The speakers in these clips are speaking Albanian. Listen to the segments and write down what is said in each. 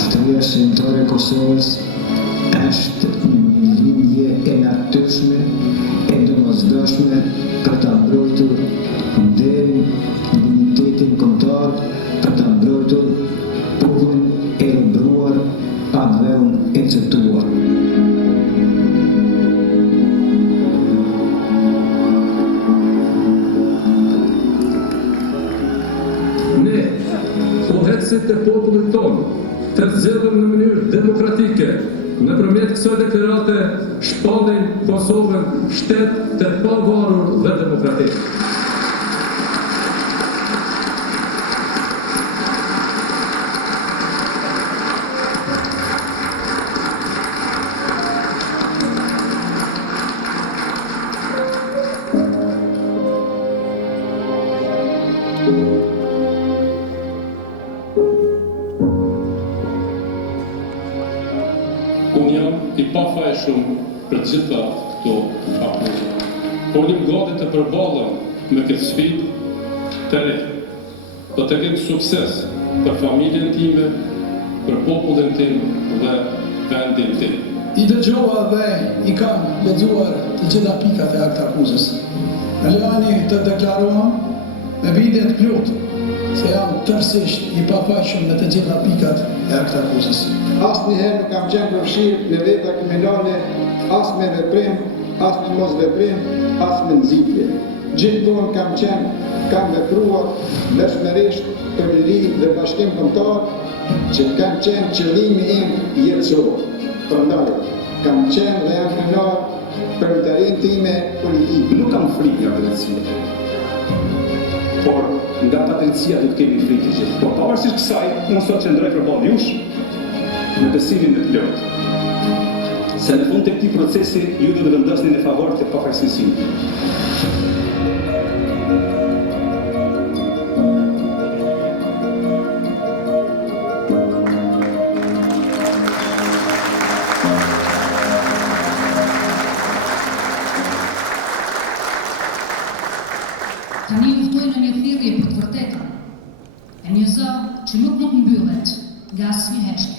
Ushtria shënimtare e Kosovës është një lindje e natyrshme, e domosdoshme për ta mbrojtur nderin, dignitetin kombëtar, për ta mbrojtur popullin e rëmbëruar, adhëun e cëtuar. Ne, udhëheqësit e popullit tonë, të zgjedhëm në mënyrë demokratike, nëpërmjet kësaj deklarate shpallim Kosovën shtet të pavarur dhe demokratik. Unë jam I pafajshëm për gjitha këto akuzë. Por jam gati të përballem me këtë sfidë të re. Do të kem sukses për familjen time, për popullin tim dhe vendin tim. I dëgjova dhe I kam lexuar të gjitha pikat e akt akuzës. Më lejoni të deklarohem me bindje të plotë se jam tërësisht I pafajshëm me të gjitha pikat e akt akuzës. Asnjëherë nuk kam qenë përfshirë në vepra kriminale, as me veprim, as me mos veprim, as me nxitje. Gjithmonë kam vepruar mëshmërisht për liri dhe bashkim kombëtar, që kanë qenë qëllimi im jetësor. Prandaj, kam qenë dhe jam krenar për ndërtimin time politik. Nuk kam frikë nga drejtësia. Por nga drejtësia do të kemi frikë gjithë. Por pavarësisht kësaj, unë sot qëndroj përballë jush me besimin e plotë. Se në fund të këtij procesi ju do të vendosni në favor të pafajësisë. Tani luftoj në një thirrje për të vërtetën, e një zë që nuk mbyllet nga asnjë heshtje.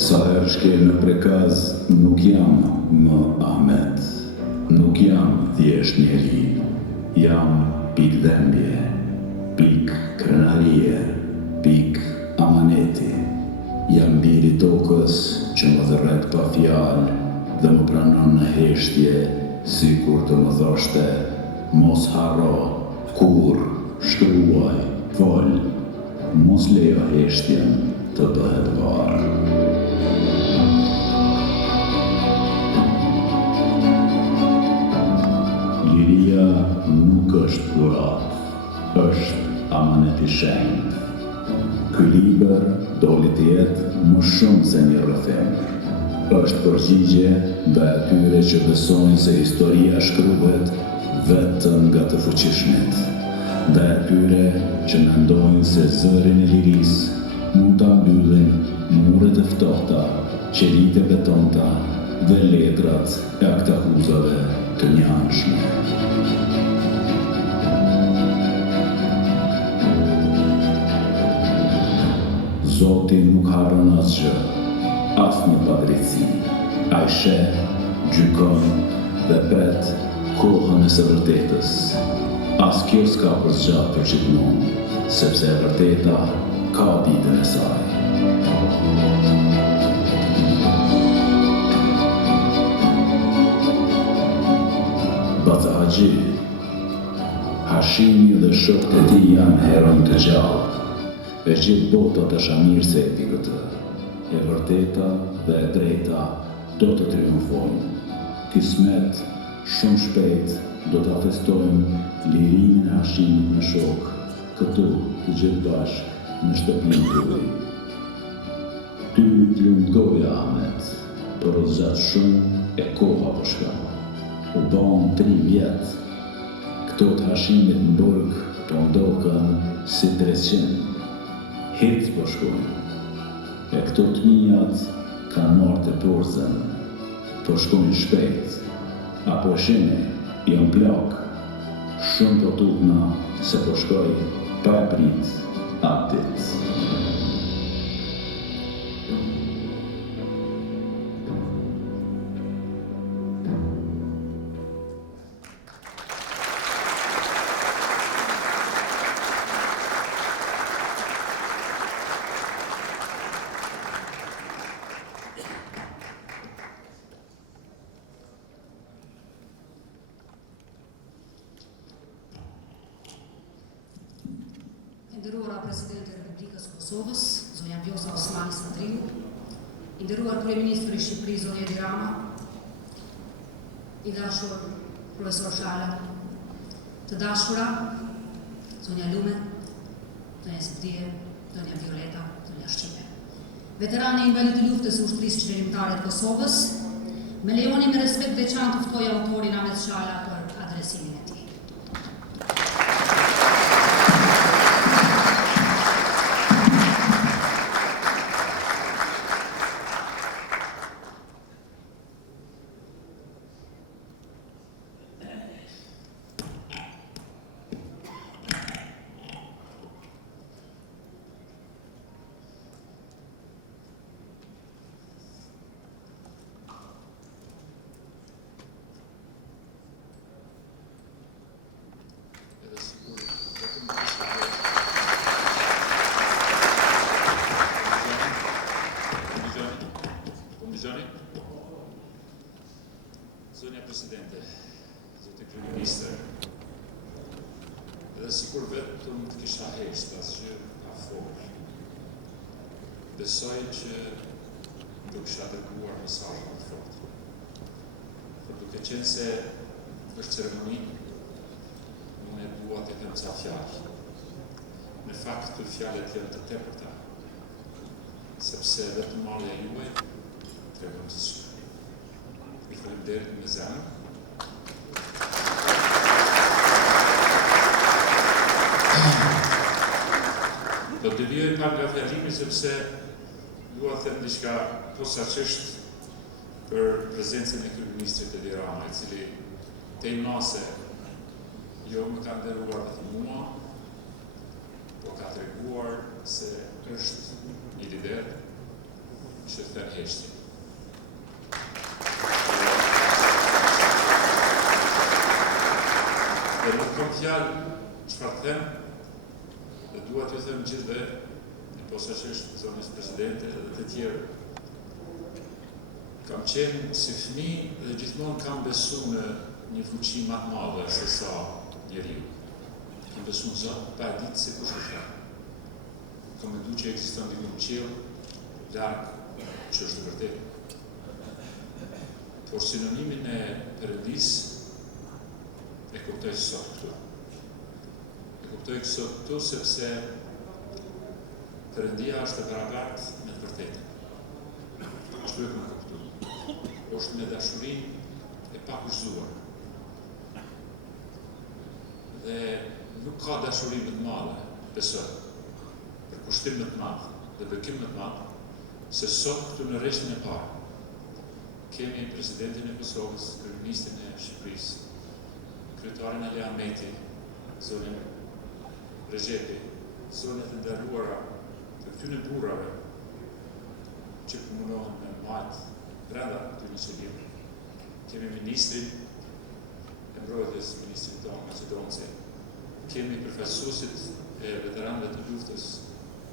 Sa herë shkel në prekaz, nuk jam më Ahmet, nuk jam thjesht njeri, jam pik dhembje, pik krenarie, pik amaneti, jam biri tokës që më dhërret pa fjalë dhe më pranon në heshtje, si kur të më thoshte, mos harro, kur, shkruaj, fol, mos lejo heshtjen të bëhet varë. Liria nuk është dhurat, është amanet I shenjtë. Ky libër doli të jetë më shumë se një rrëfim. Është përgjigje ndaj atyre që besojnë se historia shkruhet vetëm nga të fuqishmit, ndaj atyre që mendojnë se zërin e lirisë mund ta mbyllin muret e ftohta, qelit e betonta dhe letrat e aktakuzave të njanshme. Zoti nuk harron asgjë, asnjë padrejtësi. Ai sheh, gjykon dhe pret kohën e së vërtetës. As kjo s'ka për zgjat për gjithmonë, sepse e vërteta ka ditën e saj. Baca Haxhi, Hashimi dhe shokët e tij janë heron të gjallë. E gjithë bota të shamirë se e këtë. E vërteta dhe e drejta do të triumfojnë. Kismet, shumë shpejt, do të festojmë lirimin e Hashimit në shok, këtu të gjithë bashkë në shtëpinë tuaj. Ty t'lumt goja, Ahmet, për o zgjatë shumë e koha po shkon. U bon 3 vjet. Këto të Hashimit në burg po ndokën si 300. Hec po shkojnë. E këto të mijat kanë marrë të porzën, po shkojnë shpejt. apo shene, jam plak, shumë po tutna se po shkoj pa e prit atë ditë. Nderuara Presidenti e Republikës së Kosovës, zonja Vjosa Osmani Santriu, i nderuar Kryeministri i Shqipërisë, zonja Edi Rama, i dashur Profesor Shala, të dashura, zonja Lume, zonja Sefdije, zonja Violeta, zonja Shqipe. Veterani i invalid të luftës së ushtrisë qeverimtare të Kosovës, me lejoni me respekt veçantë të ftoj autorin Ahmet Shala për adresimin e tij. Zonja Presidente, zotë Kryeministër, edhe sikur vetëm të kisha hesht asgjë ka folë, besoj që do kisha dërguar mesazhe më të fortë. Por duke qenë se është ceremoni, unë e dua të them ca fjalë. Në fakt këto fjalët janë të tepërta, sepse vetëm marrja juaj tregon se i falenderoj me zemër. Do të vijoj pak nga fjalimi sepse dua të them diçka posaçërisht për prezencën e kryeministrit Edi Rama, i cili tej mase jo më ka nderuar vetëm mua, po ka treguar se është një lider që thën heshtin. Dhe nuk kam fjalë çfarë të them, dhe dua t'ju them gjithëve, e posaçërisht zonës Presidente dhe të tjerë. Kam qenë si fëmijë dhe gjithmonë kam besuar në një fuqi më të madhe se sa njeriu. Kam besuar në Zot pa ditë se kush është. Kam menduar që ekziston diku në qiell, larg, që është vërtet. Por sinonimin e Perëndis e kuptoj sot këtu. E kuptoj sot këtu sepse Perëndia është e barabartë me të vërtetën. Ashtu e kam kuptuar. Është me dashurinë e pakushtuar. Dhe nuk ka dashuri më të madhe, besoj, për kushtim më të madh dhe bekim më të madh, se sot këtu në rreshtin e parë kemi presidentin e Kosovës, kryeministrin e Shqipërisë, kryetarin Ali Ahmeti, zonën Rexhepi, zonët e nderuara të këtyre burrave që punohen me majtë brenda këtyre qëllimeve. Kemi ministrin e mbrojtjes, ministrin tonë Maqedonci, kemi përfaqësuesit e veteranëve të luftës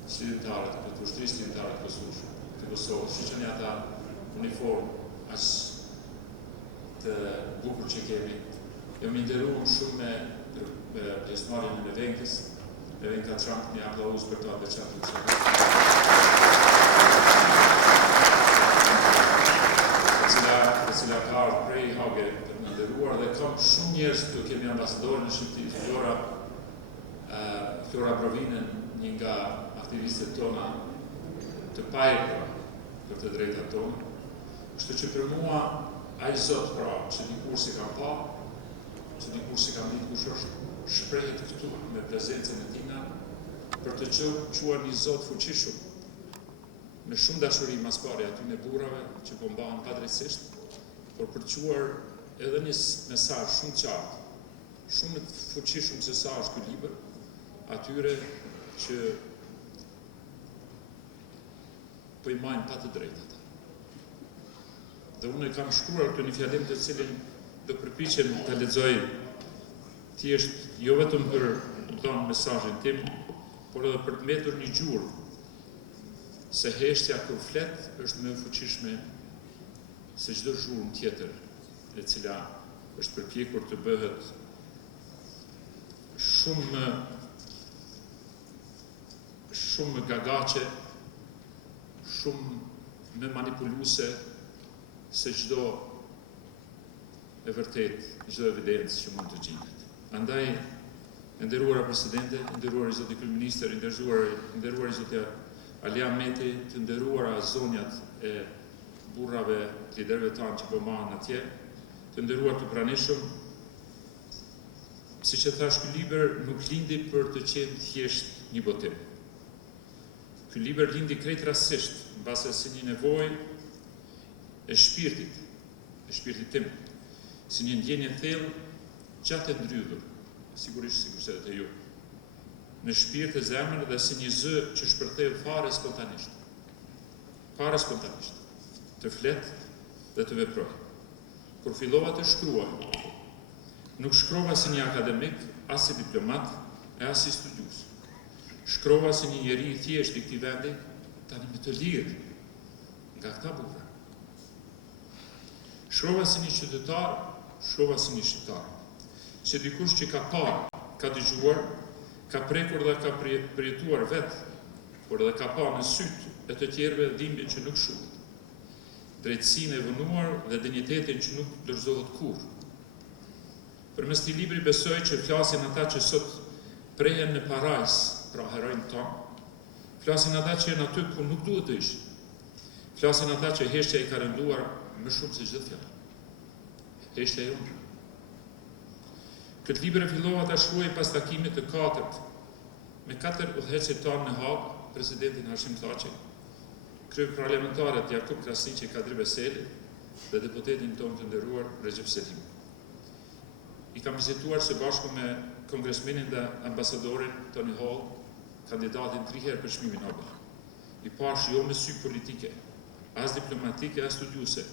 shqiptare, të ushtrisë shqiptare të Kosovës, që janë ata uniformë aq të bukur që kemi. Jam i nderuar shumë me pjesëmarrjen e Nevenkës. Nevenka Trump një aplauz për të veçantë. E cila ka ardhur prej Hage për të nderuar dhe kam shumë njerëz këtu, kemi ambasadorin në Shqipëri, Flora Brovinen, një nga aktivistët tona të pajër për të drejtat tona. Kështu që për mua, ai Zot pra, që dikur si kam pa, që dikur si kam ditë kush është, shprehet këtu me prezencën e tina, për të quar një Zot fuqishëm, me shumë dashuri mas pari aty në burrave, që po mbahen padrejtisht, por për të quar edhe një mesazh shumë qartë, shumë të fuqishëm se sa është ky libër, atyre që po i majnë pa të drejtat. Dhe unë kam shkruar këtu një fjalim të cilin do përpiqem ta lexoj thjesht jo vetëm për të dhënë mesazhin tim, por edhe për të mbetur një gjurmë se heshtja kur flet është më e fuqishme se çdo zhurmë tjetër e cila është përpjekur të bëhet shumë gagace, shumë më manipuluese se çdo e vërtet, çdo evidencë që mund të gjendet. Andaj, nderuara presidente, nderuar zoti kryeministër, nderuar zoti Alia Meti, të nderuara zonjat e burrave, të liderëve tanë që po marrin atje, të nderuar të pranishëm, siç e thash, ky libër nuk lindi për të qenë thjesht një botim. Ky libër lindi krejt rastësisht, mbase si një nevojë e shpirtit tim, si një ndjenje thellë gjatë e ndrydhur, sigurisht sikurse edhe ju, në shpirt e zemrën dhe si një zë që shpërtheu fare spontanisht, të flet dhe të veproj. Kur fillova të shkruaj, nuk shkrova si një akademik, as si diplomat, e as si studius. Shkrova si një njeri i thjesht i këtij vendi, tani me të lirë nga këta burra. Shkrova si një qytetar, shkrova si një shqiptar. Si dikush që ka parë, ka dëgjuar, ka prekur dhe ka përjetuar vetë, por edhe ka parë në sytë e të tjerëve dhimbjen që nuk shuhet, drejtësinë e vënuar dhe dinjitetin që nuk dorëzohet kurrë. Përmes këtij libri besoj që flasin ata që sot prehen në parajs, pra herojnë tonë, flasin ata që janë aty ku nuk duhet të ishin, flasin ata që heshtja i ka rënduar më shumë se çdo fjalë. Heshtja jonë. Këtë libër e fillova ta shkruaj pas takimit të katërt me 4 udhëheqësit tanë në Hagë, presidentin Hashim Thaçi, kryeparlamentarët Jakub Krasniqi, Kadri Veseli dhe deputetin tonë të nderuar Recep Selimi. I kam vizituar së bashku me kongresmenin dhe ambasadorin Tony Hall, kandidatin 3 herë për çmimin Nobel. I pash jo me sy politike, as diplomatike, as studiuse,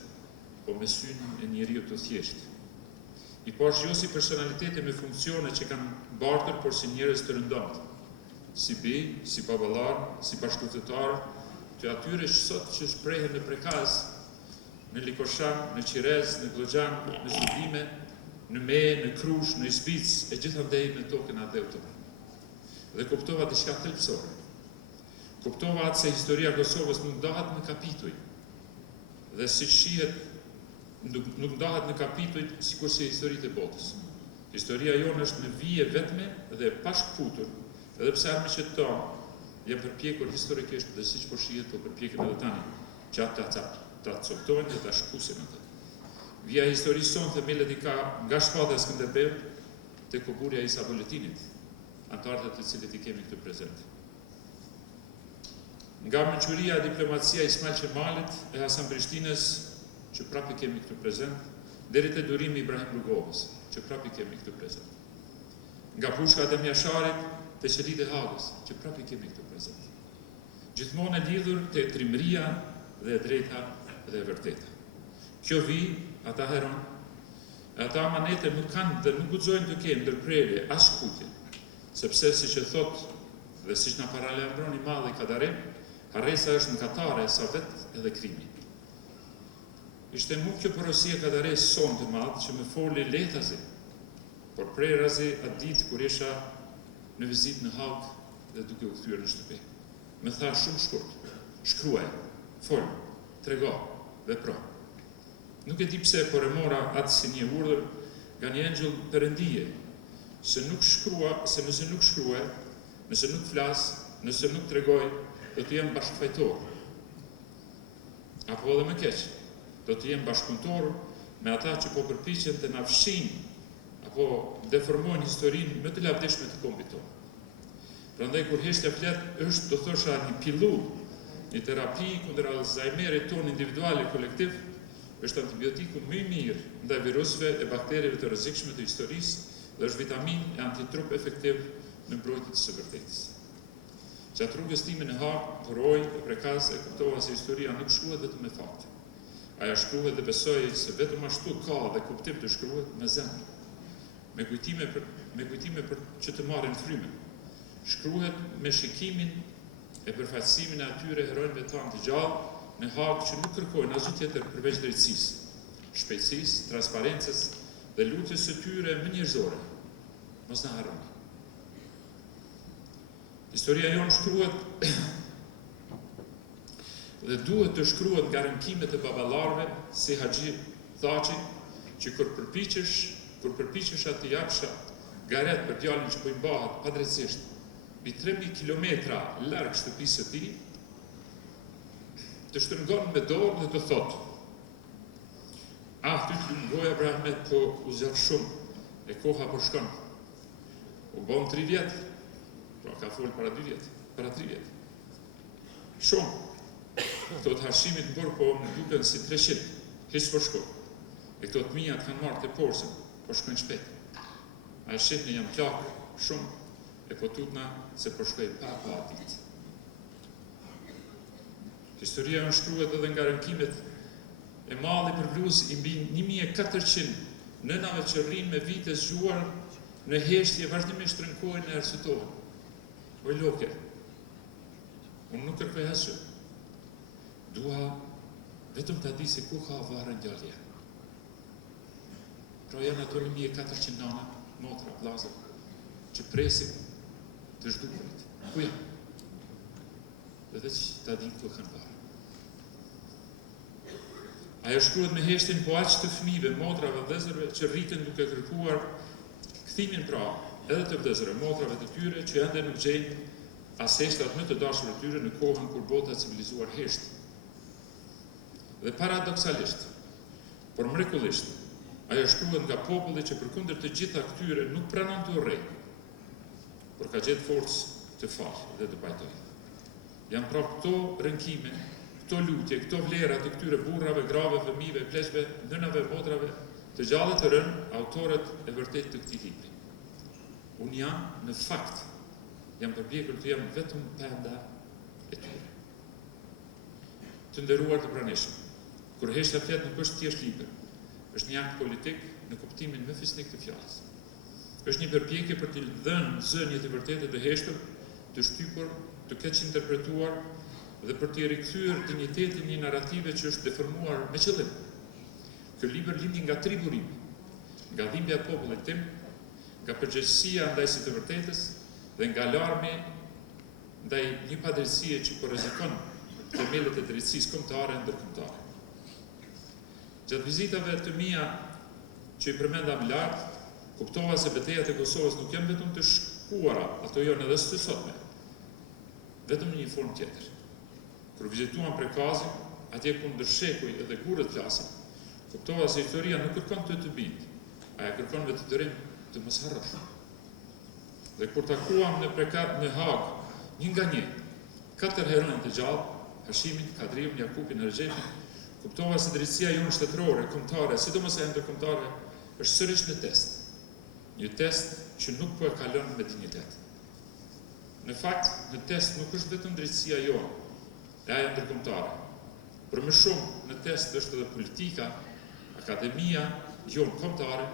po me syrin e njeriu të thjeshtë. I pash jo si personalitete me funksione që kanë bartër, por si njerëz të rëndomtë, si bij, si baballar, si bashkëpunëtar, të atyre sot që shprehen në Prekaz, në Likoshan, në Qirez, në Glogjan, në Zhdullime, në Meje, në Krush, në Ispic, e gjithandej në tokën e Adeutë. Dhe kuptova diçka thelbësore. Kuptova atë se historia e Kosovës nuk ndahet në kapituj. Dhe si shihet, nuk ndahet në kapituj sikurse historitë e botës. Historia jonë është në vije vetme dhe pashkputur, edhe pse armiqtë që tonë janë përpjekur historikisht dhe siç po shihet po përpjekën edhe tani, që ata ta coptojnë dhe ta shkusin atë. Vija historisë sonë themelet i ka nga shpata e Skënderbeut te kuburja e Isa Boletinit, antarët të cilët i kemi këtu prezent. Nga mençuria e diplomacia e Ismail Qemalit e Hasan Prishtinës, që prapë kemi këtu prezent, deri te durimi i Ibrahim Rugovës, që prapë kemi këtu prezent. Nga pushka e Mjasharit te qelitë e Hagës, që prapë kemi këtu prezent. Gjithmonë e lidhur te trimëria dhe e drejta dhe e vërteta. Kjo vi, ata heron, ata amanete nuk kanë dhe nuk guxojnë të kenë ndërprerje as shkutje, sepse siç e thot dhe siç na paralajmëron i madh i Kadarim, harresa është mëkatare sa vetë edhe krimi. Ishte mu kjo porosia Kadares son të madh që më foli lehtazi, por prerazi atë ditë kur isha në vizitë në Hagë dhe duke u kthyer në shtëpi. Më tha shumë shkurt: shkruaj, fol, trego, vepro. Nuk e di pse, por e mora atë si një urdhër nga një engjëll perëndije, se nëse nuk shkruaj, nëse nuk flas, nëse nuk tregoj, do të jem bashkëfajtor. Apo edhe më keq, do të jem bashkëpunëtor me ata që po përpiqen të na fshinë apo deformojnë historinë më të lavdishme të kombit tonë. Prandaj kur heshtja flet, është do thosha një pillull, një terapi kundër Alzheimerit tonë individual e kolektiv, është antibiotiku më i mirë ndaj virusëve e bakterieve të rrezikshme të historisë dhe është vitaminë e antitrup efektiv në mbrojtje të së vërtetës. Gjatë rrugës time në Hagë, përvoj e prekaz e kuptova se historia nuk shkruhet vetëm me fakte. Aja shkruhet dhe besoj se vetëm ashtu ka dhe kuptim të shkruhet me zemër, me kujtime për që të marrin frymen. Shkruhet me shikimin e përfaqësimin e atyre heronjve tanë të gjallë në Hagë që nuk kërkojnë asgjë tjetër përveç drejtësisë, shpejtësisë, transparencës dhe lutjes së tyre më njerëzore. Mos na harroni. Historia jonë shkruhet dhe duhet të shkruhet nga rënkimet e baballarëve si Haxhi Thaçi, që kur përpiqesh atë japsha garet për djalin që po i mbahet padrejtisht mbi 3000 kilometra larg shtëpisë së tij, të shtrëngon me dorë dhe të thotë: "Ah, ty të goja Abrahamet po u zjarr shumë, e koha po shkon. U bon 3 vjet." Pra ka folë para 2 vjet, para 3 vjet. Shumë. Këto të Hashimit në borë po më duken si 300, hiç po shko. E këto të mijat kanë marrë të porsën, po shkojnë shpejt. A e shifni jam plakë shumë, e po tutna se po shkoj pa ditë. Historia në shkruhet edhe nga rënkimet e malli për vlus i mbi 1400 nënave që rrinë me vite zgjuar në heshtje vazhdimisht rënkojnë e arsitohen. Oj loke, unë nuk kërkoj asgjë. Dua vetëm ta di se ku ka varën djalja. Pra janë ato 1400 nana, motra, vllazër, që presin të zhdukurit. Ku janë? Dhe veç ta di ku kanë varë. Ajo shkruhet me heshtin po aq të fëmijëve, motrave, vëllezërve që rriten duke kërkuar kthimin pra edhe të vëllezërve, motrave të tyre që ende nuk gjejnë as heshtat më të dashur të tyre në kohën kur bota civilizuar hesht. Dhe paradoksalisht, por mrekullisht, ajo shkruhet nga populli që përkundër të gjitha këtyre nuk pranon të urrej, por ka gjetë forcë të falë dhe të pajtojë. Janë pra këto rënkime, këto lutje, këto vlera të këtyre burrave, grave, fëmijëve, pleqve, nënave, motrave, të gjallë të rënë, autorët e vërtet të këtij libri. Unë jam në fakt, jam përpjekur të jam vetëm penda e tyre. Të nderuar të praneshëm, kur heshtja flet nuk është thjesht libër, është një akt politik në kuptimin më fisnik të fjalës. Është një përpjekje për të dhënë zënje të vërtetë të heshtër, të shtypur, të keq interpretuar dhe për të rikthyer dinjitetin një narrative që është deformuar me qëllim. Ky libër lindi nga triburimi, nga dhimbja e popullit tim, nga përgjegjësia ndaj së të vërtetës dhe nga alarmi ndaj një padrejtësie që po rrezikon themelët e drejtësisë kombëtare e ndërkombëtare. Gjatë vizitave të mia që i përmenda më lart, kuptova se betejat e Kosovës nuk janë vetëm të shkuara, ato janë edhe së sotme, vetëm në një formë tjetër. Kur vizituam Prekazin, atje ku ndërshekuj edhe gurët flasin, kuptova se historia nuk kërkon të bind, aja kërkon vetë të dërim të mos harrosh. Dhe kur takuam në Hagë, një nga një, 4 heronj të gjallë, Hashimin, Kadriun, Jakupin, Recepin, kuptova se drejtësia jonë shtetërore, kombëtare, sidomos e ndërkombëtare, është sërish në test. Një test që nuk po e kalon me dinjitet. Në fakt, në test nuk është vetëm drejtësia jonë, e ajo ndërkombëtare. Por më shumë në test është edhe politika, akademia jonë kombëtare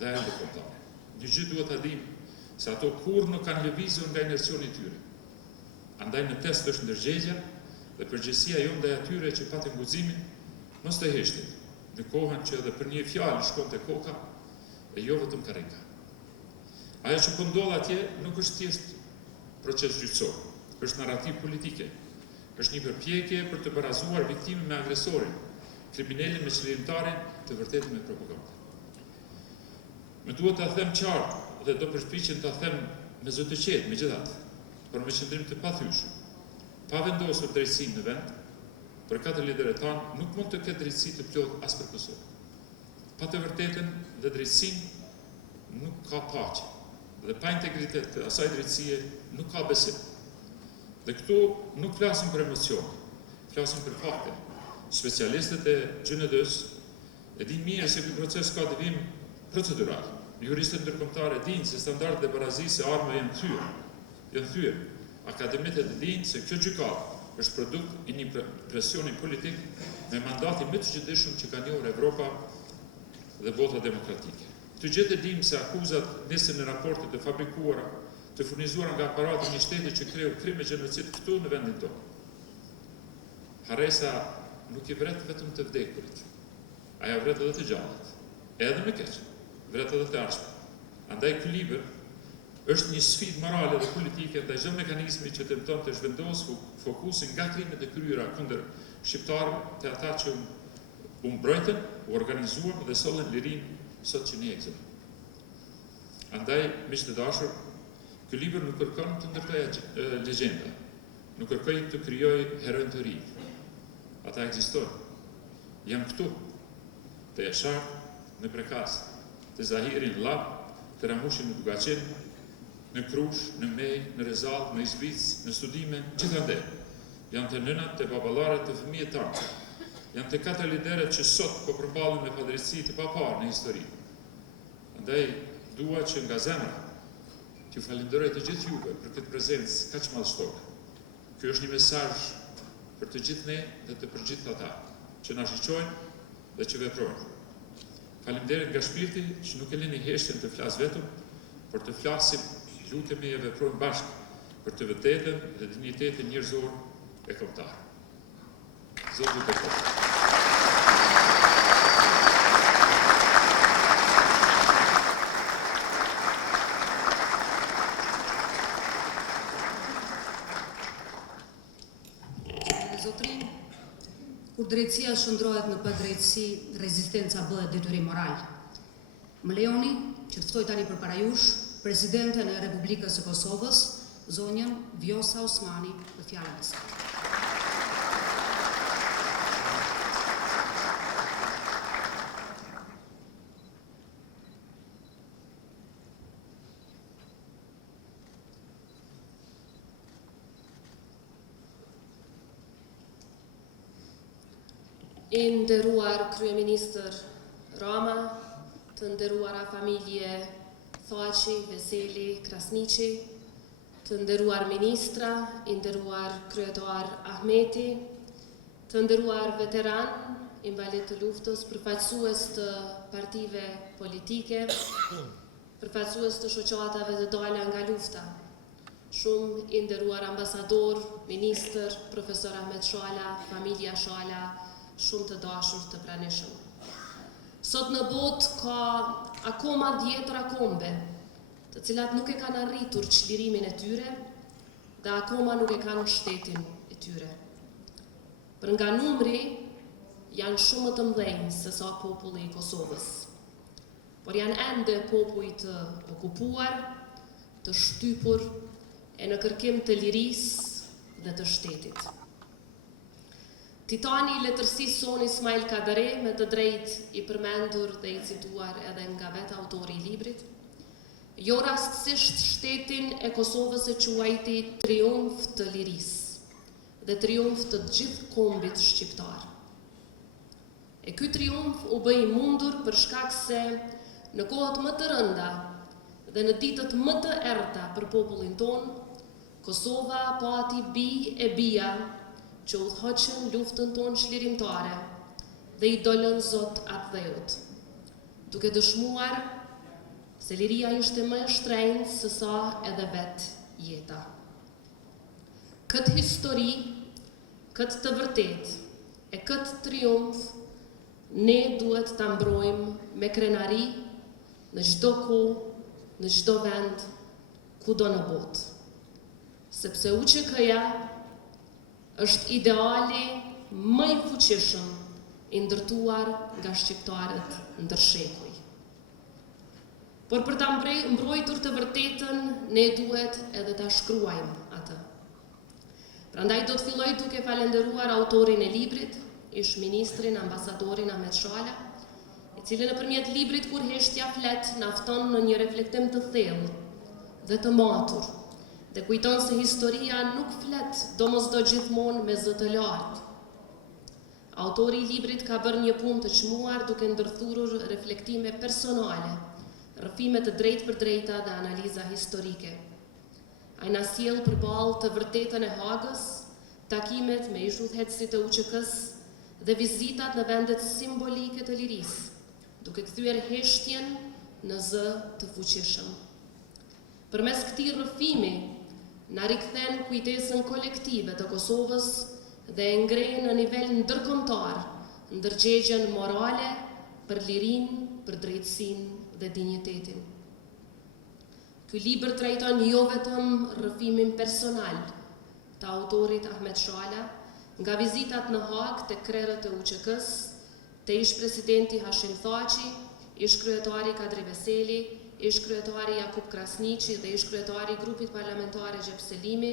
dhe ajo ndërkombëtare. Një gjë duhet ta dimë se ato kur nuk kanë lëvizur nga inercioni i tyre. Andaj në test është ndërgjegja dhe përgjegjësia jonë ndaj atyre që patën guximin mos të heshtin, në kohën që edhe për një fjalë shkonte koka e jo vetëm karrika. Ajo që po ndodh atje nuk është thjesht proces gjyqësor, është narrativ politike, është një përpjekje për të barazuar viktimin me agresorin, kriminalin me qëllimtarin, të vërtetë me propagandë. Më duhet ta them qartë dhe do përshpichem ta them me zë të qetë, megjithatë, por me qëndrim të pathyeshëm. Pa vendosur drejtësinë në vend, për 4 liderët tanë nuk mund të ketë drejtësi të plotë as për Kosovë. Pa të vërtetën dhe drejtësinë nuk ka paqe, dhe pa integritet të asaj drejtësie nuk ka besim. Dhe këtu nuk flasim për emocion, flasim për fakte. Specialistët e GND-s E din mirë se ky proces ka devijim procedural. Juristët ndërkombëtarë dinë se standardet e barazisë së armëve janë thyer. Akademitë dinë se kjo gjykatë është produkt i një presioni politik me mandatin më të çuditshëm që ka njohur Evropa dhe bota demokratike. Të gjithë e dimë se akuzat nisën në raporte të fabrikuara, të furnizuara nga aparati një shteti që kreu krime gjenocid këtu në vendin tonë. Haresa nuk i vret vetëm të vdekurit, aja vret edhe të gjallët, edhe me keq, vret edhe të arshme. Andaj ky libër është një sfidë morale dhe politike ndaj çdo mekanizmi që tenton të zhvendos fokusin nga krimet e kryera kundër shqiptarëve te ata që u mbrojtën, u organizuan dhe sollën lirinë sot që ne ekzistojmë. Andaj, miq të dashur, ky libër nuk kërkon të ndërtojë legjenda, nuk kërkoi të krijojë herojë të rinj. Ata ekzistojnë. Janë këtu, të Yashar në Prekas, të Zahiri në Lab, të Ramushin në Dugaqin, në Krush, në Mej, në Rezall, në Izbic, në studime, gjithandej. Janë të nënat, të baballaret, të fëmijët tanë. Janë të 4 lideret që sot po përballen me padrejtësi të paparë në histori. Andaj dua që nga zemra t'ju falenderoj të gjithë juve për këtë prezencë kaq madhështore. Ky është një mesazh për të gjithë ne dhe të për gjithë ata që na shiqojnë dhe që veprojnë. Faleminderit nga shpirti që nuk e lini heshtjen të flas vetëm, por të flasim, lutemi e veprojmë bashkë për të vërtetën dhe dinjitetin njerëzor e kombëtar. Zoti ju beqoftë. Kur drejtësia shndrohet në padrejtësi, rezistenca bëhet detyrim moral. Më lejoni që të ftoj tani përpara jush Presidenten e Republikës së Kosovës, zonjën Vjosa Osmani, për fjalën e saj. I nderuar kryeministër Rama, të nderuara familje Thaçi, Veseli, Krasniqi, të nderuar ministra, i nderuar kryetar Ahmeti, të nderuar veteran, invalid të luftës, përfaqësues të partive politike, përfaqësues të shoqatave të dalë nga lufta, shumë i nderuar ambasador, ministër, profesor Ahmet Shala, familja Shala, shumë të dashur të pranishëm. Sot në botë ka akoma 10 akombe, të cilat nuk e kanë arritur çlirimin e tyre dhe akoma nuk e kanë shtetin e tyre. Për nga numri, janë shumë të mëdhenj se sa populli i Kosovës, por janë ende popull të okupuar, të shtypur e në kërkim të lirisë dhe të shtetit. Titani i letërsisë son Ismail Kadare, me të drejtë i përmendur dhe i cituar edhe nga vetë autori i librit, jo rastësisht shtetin e Kosovës e quajti triumf të lirisë dhe triumf të gjithë kombit shqiptar. E ky triumf u bë i mundur për shkak se në kohët më të rënda dhe në ditët më të errta për popullin ton, Kosova pati bij e bija që udhëhoqën luftën tonë çlirimtare dhe i dolën Zot atë dheut, duke dëshmuar se liria ishte më e shtrenjtë se sa edhe vetë jeta. Këtë histori, këtë të vërtet e këtë triumf, ne duhet ta mbrojmë me krenari në çdo kohë, në çdo vend, kudo në botë. Sepse UÇK-ja është ideali më i fuqishëm i ndërtuar nga shqiptarët ndër shekuj. Por për ta mbrojtur të vërtetën, ne duhet edhe ta shkruajmë atë. Prandaj do të filloj duke falenderuar autorin e librit, ish-ministrin, ambasadorin Ahmet Shala, i cili nëpërmjet librit kur heshtja flet na fton në një reflektim të thellë dhe të matur, dhe kujton se historia nuk flet domosdoshmë gjithmonë me zë të lartë. autori i librit ka bërë një punë të çmuar duke ndërthurur reflektime personale, rrëfime të drejtë për drejta dhe analiza historike. Ai na sjell përballë të vërtetën e Hagës, takimet me ish-udhëheqësit e UÇK-s dhe vizitat në vendet simbolike të lirisë, duke kthyer heshtjen në zë të fuqishëm. Përmes këtij rrëfimi, na rikthen kujtesën kolektive të Kosovës dhe e ngren në nivel ndërkombëtar ndërgjegjen morale për lirinë, për drejtësinë dhe dinjitetin. Ky libër trajton jo vetëm rrëfimin personal të autorit Ahmet Shala, nga vizitat në Hagë te krerët e UÇK-s, te ish-presidenti Hashim Thaçi, ish-kryetari Kadri Veseli, ish-kryetari Jakub Krasniqi dhe ish-kryetari i grupit parlamentar Recep Selimi,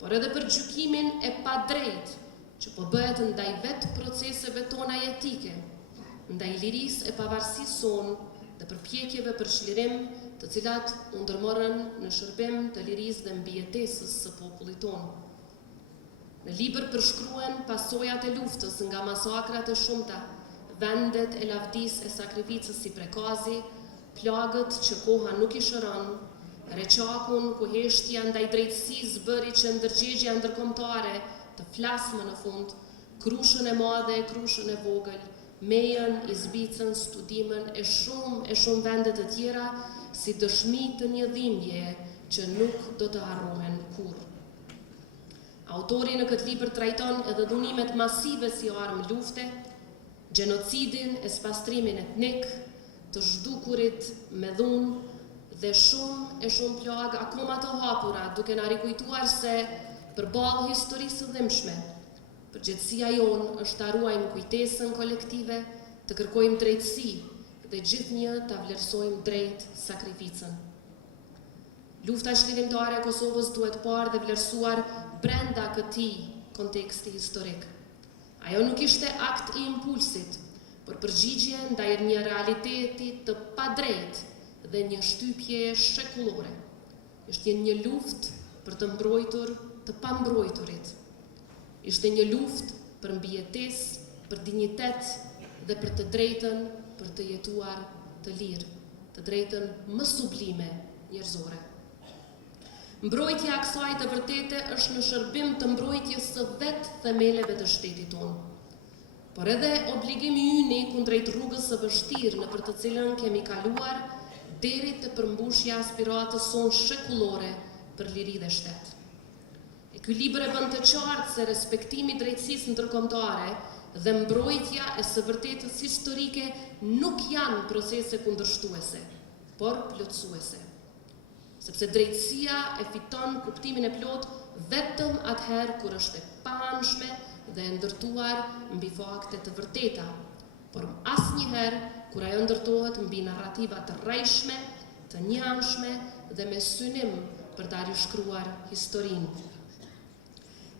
por edhe për gjykimin e padrejtë që po bëhet ndaj vetë proceseve tona jetike, ndaj lirisë e pavarësisë sonë dhe përpjekjeve për çlirim, të cilat u ndërmorën në shërbim të lirisë dhe mbijetesës së popullit tonë. Në libër përshkruen pasojat e luftës nga masakrat e shumta, vendet e lavdisë e sakrificës si Prekazi, plagët që koha nuk i shëron, reçakun ku heshtja ndaj drejtësisë bëri që ndërgjegja ndërkombëtare të flasë më në fund, krushën e madhe e krushën e vogël, Mejën, Izbicën, Studimin e shumë vende të tjera si dëshmi të një dhimbje që nuk do të harrohen kurrë. Autori në këtë libër trajton edhe dhunimet masive si armë lufte, gjenocidin e spastrimin etnik, të zhdukurit me dhunë dhe shumë plagë akoma të hapura, duke na rikujtuar se përballë historisë së dhimbshme, përgjegjësia jonë është ta ruajmë kujtesën kolektive, të kërkojmë drejtësi dhe gjithnjë ta vlerësojmë drejt sakrificën. Lufta çlirimtare e Kosovës duhet parë dhe vlerësuar brenda këtij konteksti historik. Ajo nuk ishte akt i impulsit, por përgjigje ndaj një realiteti të padrejtë dhe një shtypje shekullore. Ishte një luftë për të mbrojtur të pambrojturit. Ishte një luftë për mbijetesë, për dinjitet dhe për të drejtën për të jetuar të lirë, të drejtën më sublime njerëzore. Mbrojtja e kësaj të vërtete është në shërbim të mbrojtjes së vetë themeleve të shtetit tonë, por edhe obligimi yni kundrejt rrugës së vështirë në për të cilën kemi kaluar deri te përmbushja aspiratës sonë shekullore për liri dhe shtet. E ky libër e bën të qartë se respektimi i drejtësisë ndërkombëtare dhe mbrojtja e së vërtetës historike nuk janë procese kundërshtuese, por plotësuese. Sepse drejtësia e fiton kuptimin e plot vetëm atëherë kur është e paanshme dhe e ndërtuar mbi fakte të vërteta, por asnjëherë kur ajo ndërtohet mbi narrativa të rrejshme, të njanshme dhe me synim për ta rishkruar historinë.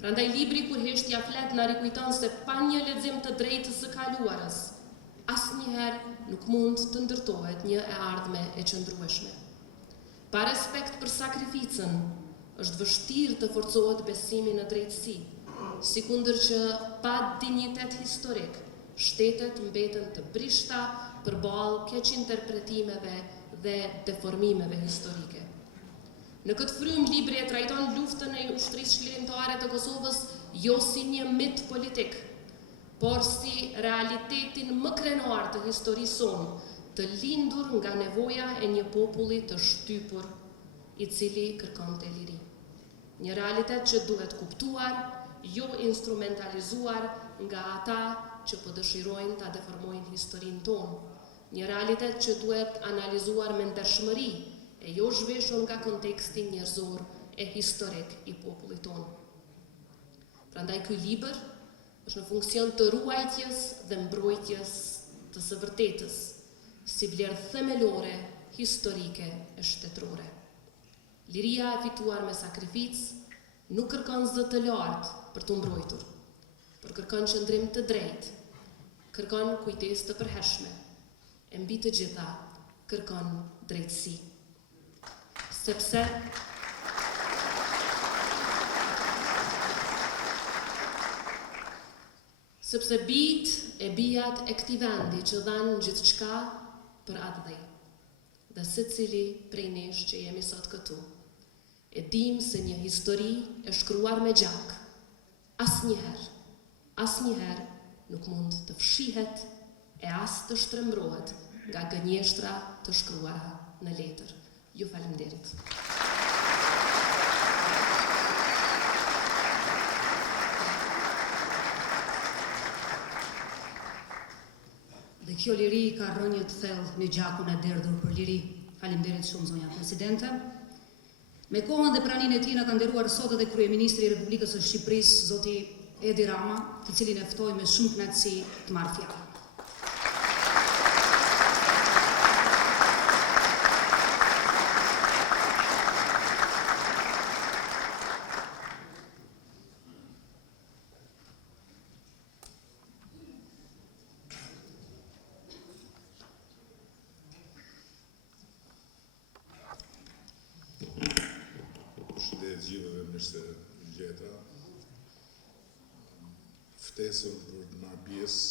Prandaj libri kur heshtja flet na rikujton se pa një lexim të drejtës së kaluarës, asnjëherë nuk mund të ndërtohet një e ardhme e qëndrueshme. Pa respekt për sakrificën, është vështirë të forcohet besimi në drejtësi, sikundër që pa dinjitet historik, shtetet mbeten të brishta përballë keq interpretimeve dhe deformimeve historike. Në këtë frym libri e trajton luftën e ushtrisë çlirimtare të Kosovës jo si një mit politik, por si realitetin më krenar të historisë sonë, të lindur nga nevoja e një populli të shtypur, i cili kërkonte liri. Një realitet që duhet kuptuar, jo instrumentalizuar nga ata që po dëshirojnë ta deformojnë historinë tonë. Një realitet që duhet analizuar me ndershmëri, e jo zhveshur nga konteksti njerëzor e historik i popullit tonë. Prandaj ky libër është në funksion të ruajtjes dhe mbrojtjes të së vërtetës, si vlerë themelore, historike e shtetërore. Liria e fituar me sakrificë nuk kërkon zë të lartë për të mbrojtur, por kërkon qëndrim të drejtë, kërkon kujtesë të përhershme, e mbi të gjitha kërkon drejtësi. sepse bijt e bijat e këtij vendi që dhanë gjithçka për atë dhej. Dhe secili prej nesh që jemi sot këtu, e dim se një histori e shkruar me gjak, asnjëherë nuk mund të fshihet e as të shtrembrohet nga gënjeshtra të shkruara në letër. Ju falenderit. Dhe kjo liri ka rënjë të thellë në gjakun e derdhur për liri. Faleminderit shumë zonja presidente. Me kohën dhe praninë e tij na ka nderuar sot edhe kryeministri i Republikës së Shqipërisë, zoti Edi Rama, të cilin e ftoj me shumë kënaqësi të marrë fjalën. Përshëndetje gjithëve, mirë se u gjeta. Ftesën për të marrë pjesë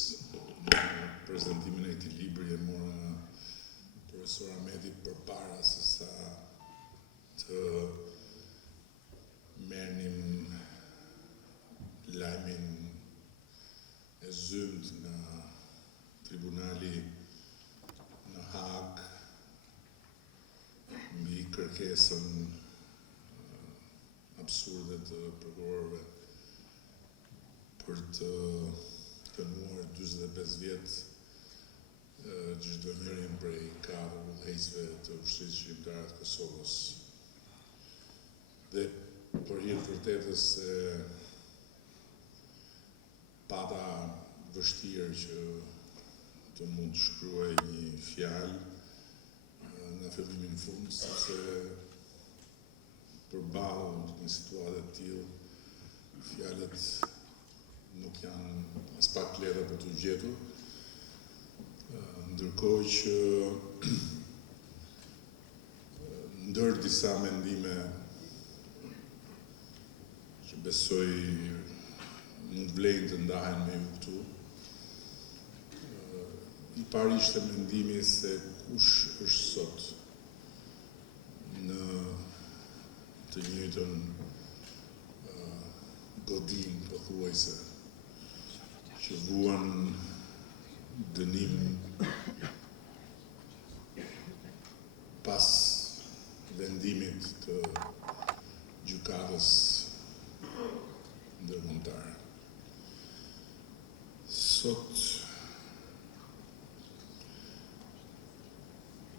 në prezantimin e këtij libri e mora profesor Ahmeti përpara se sa të merrnim lajmin e zymt nga tribunali në Hag mbi kërkesën absurde të prokurorëve për të dënuar 45 vjet çdomerrin prej 4 udhëheqësve të ushtrisë shqiptare të Kosovës. Dhe për hir të vërtetës se pata vështirë që të mund të shkruaj një fjalë nga fillimi në fund, sepse përballë një situatë të tillë, fjalët nuk janë as pak lehta për të gjetur, ndërkohë që ndër disa mendime që besoj mund vlejnë të ndahen me ju këtu, i pari ishte mendimi se kush është sot në të njëjtën godin pothuajse që vuan dënim pas vendimit të gjykatës ndërkombëtare. Sot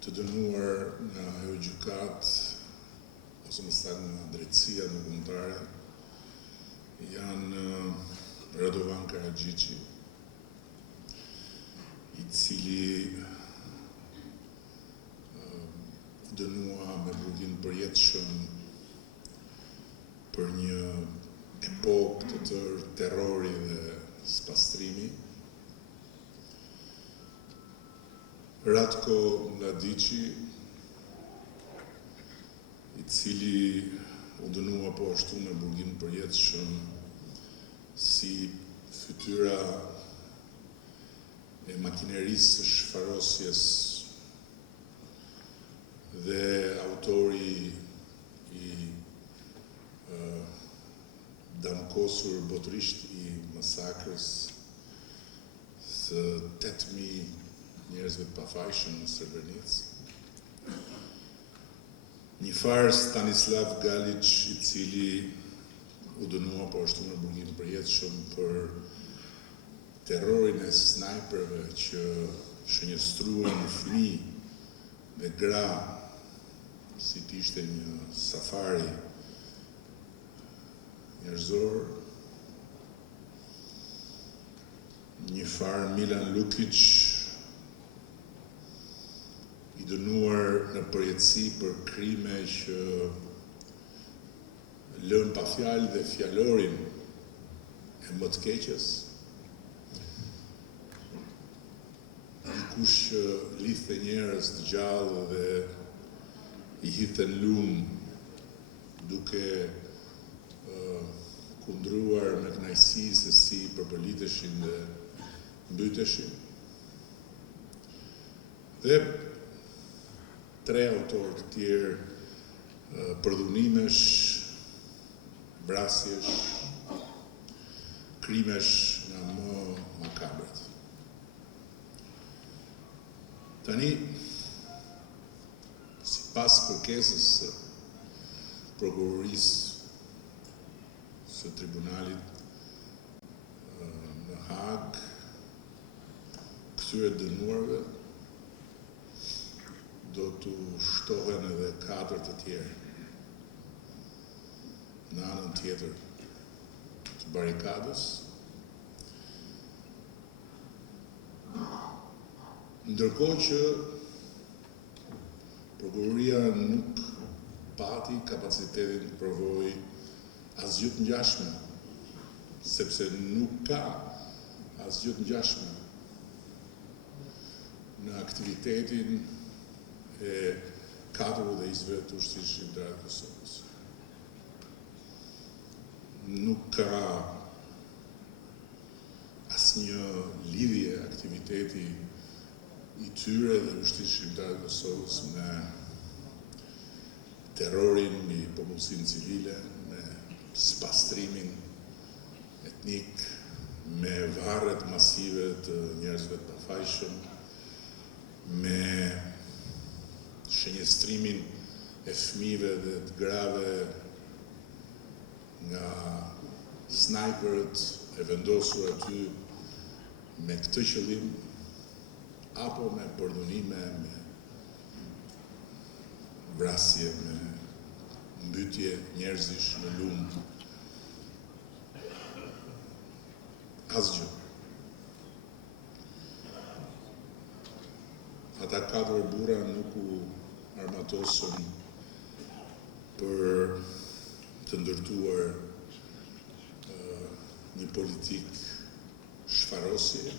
të dënuar nga ajo gjykatë ose më saktë nga drejtësia ndërkombëtare janë Radovan Karadzici, i cili dënua me burgim përjetshëm për një epokë të tërë terrori dhe spastrimi. Ratko Mladici, i cili u dënua po ashtu me burgim përjetshëm si fytyra e makinerisë së shfarosjes dhe autori i damkosur botërisht i masakrës së 8.000 njerëzve të pafajshëm në Srebrenicë. Një farë Stanislav Galic, i cili u dënua po ashtu me burgim përjetshëm për terrorin e snajperëve që shënjestruan fëmijë dhe gra, si t'ishte një safari njerëzor. Një farë Milan Lukic, i dënuar në përjetësi për krime që lën pa fjalë dhe fjalorin e më të keqes. Dikush që lidhte njerëz të gjallë dhe i hidhte në lumë duke kundruar me kënaqësi se si përballiteshin dhe mbyteshin. Dhe 3 autorë të tjerë, përdhunimesh, vrasjesh, krimesh nga më makabret. Tani, sipas kërkesës së prokurorisë së tribunalit në Hag, këtyre dënuarve do të shtohen edhe 4 të tjerë në anën tjetër të barikadës. Ndërkohë që prokuroria nuk pati kapacitetin të provojë asgjë të ngjashme, sepse nuk ka asgjë të ngjashme në aktivitetin e 4 udhëheqësve të Ushtrisë Shqiptare të Kosovës. Nuk ka asnjë lidhje aktiviteti i tyre dhe Ushtrisë Shqiptare të Kosovës me terrorin mbi popullsinë civile, me spastrimin etnik, me varret masive të njerëzve të pafajshëm, me shënjestrimin e fëmijëve dhe të grave nga snajperët e vendosur aty me këtë qëllim, apo me përdhunime, me vrasje, me mbytje njerëzish në lumë. Asgjë. Ata 4 burra nuk u armatosën për të ndërtuar një politik shfarosje,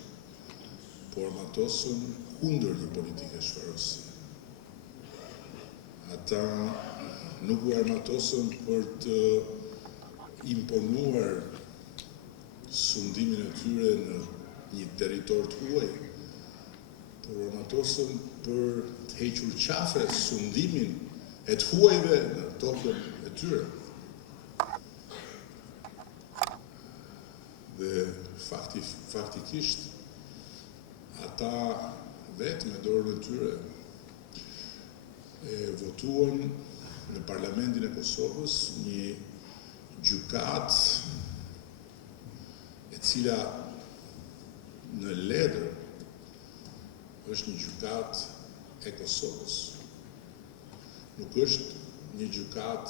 por armatosën kundër një politike shfarosje. Ata nuk u armatosën për të imponuar sundimin e tyre në një territor të huaj, por armatosën për të hequr qafe sundimin e të huajve në tokën e tyre. Dhe faktikisht, ata vetë me dorën e tyre e votuan në Parlamentin e Kosovës një gjykat e cila në letër është një gjykat e Kosovës. Nuk është një gjykat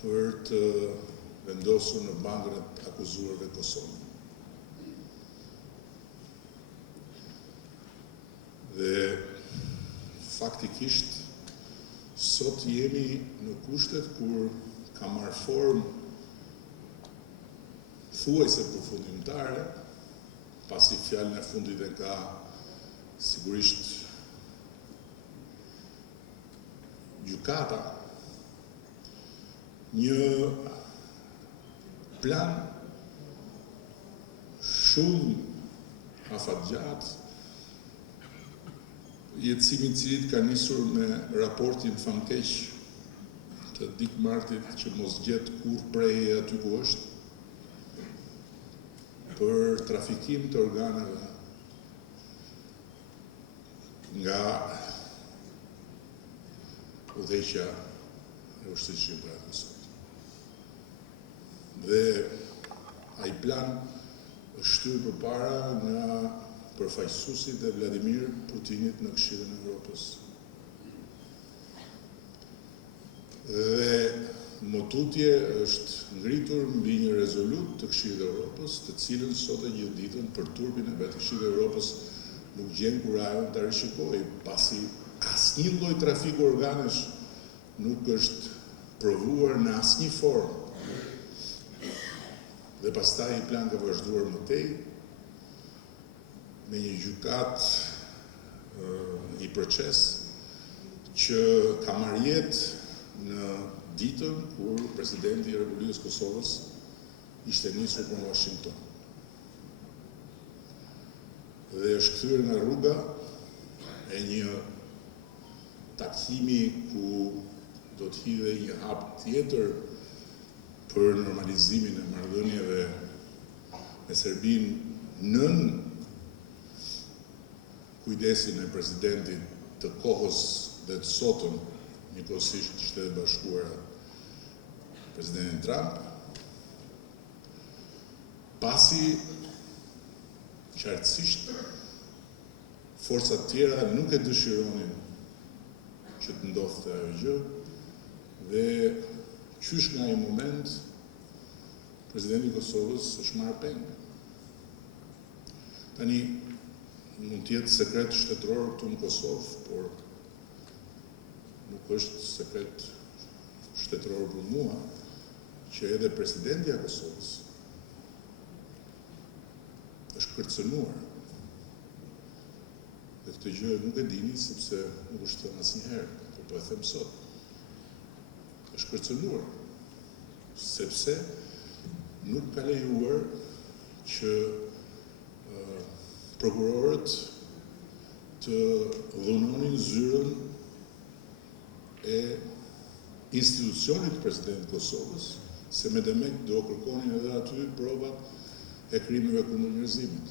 për të vendosur në bandën e akuzuarve Kosovë. Dhe faktikisht, sot jemi në kushtet kur ka marrë formë thuajse përfundimtare, pasi fjalën e fundit e ka sigurisht gjykata, një plan shumë afatgjat, jetësimin i cilit ka nisur me raportin famkeq të Dick Martit që mos gjet kur prej aty ku është, për trafikim të organeve nga udhëheqja e Ushtrisë Shqiptare të Kosovës. Dhe ai plan është shtyrë përpara nga përfaqësuesit e Vladimir Putinit në Këshillin e Evropës. Dhe motutje është ngritur mbi një rezolut të Këshillit të Evropës, të cilën sot e gjithë ditën për turbin e vetë Këshillit të Evropës nuk gjen kurajon të rishikojë, pasi asnjë lloj trafiku organesh nuk është provuar në asnjë formë. Dhe pastaj i plan ka vazhduar më tej me një gjykat, një proces që ka marrë jetë në ditën kur presidenti i Republikës Kosovës ishte nisur për në Washington. Dhe është kthyer nga rruga e një takimi ku do të hidhe një hap tjetër për normalizimin e marrëdhënieve me Serbinë nën kujdesin e presidentit të kohës dhe të sotëm, njëkohësisht Shtetet e Bashkuara, presidentin Trump, pasi qartësisht forcat tjera nuk e dëshironin që të ndodhte ajo gjë dhe qysh nga ai moment presidenti i Kosovës është marrë peng. Tani mund të jetë sekret shtetëror këtu në Kosovë, por nuk është sekret shtetëror për mua që edhe presidenti i Kosovës është kërcënuar. Dhe këtë gjë nuk e dini sepse nuk është thënë asnjëherë, por po e them sot. Është kërcënuar sepse nuk ka lejuar që prokurorët të dhunonin zyrën e institucionit president Kosovës, se me demek do kërkonin edhe aty provat e krimeve kundër njerëzimit.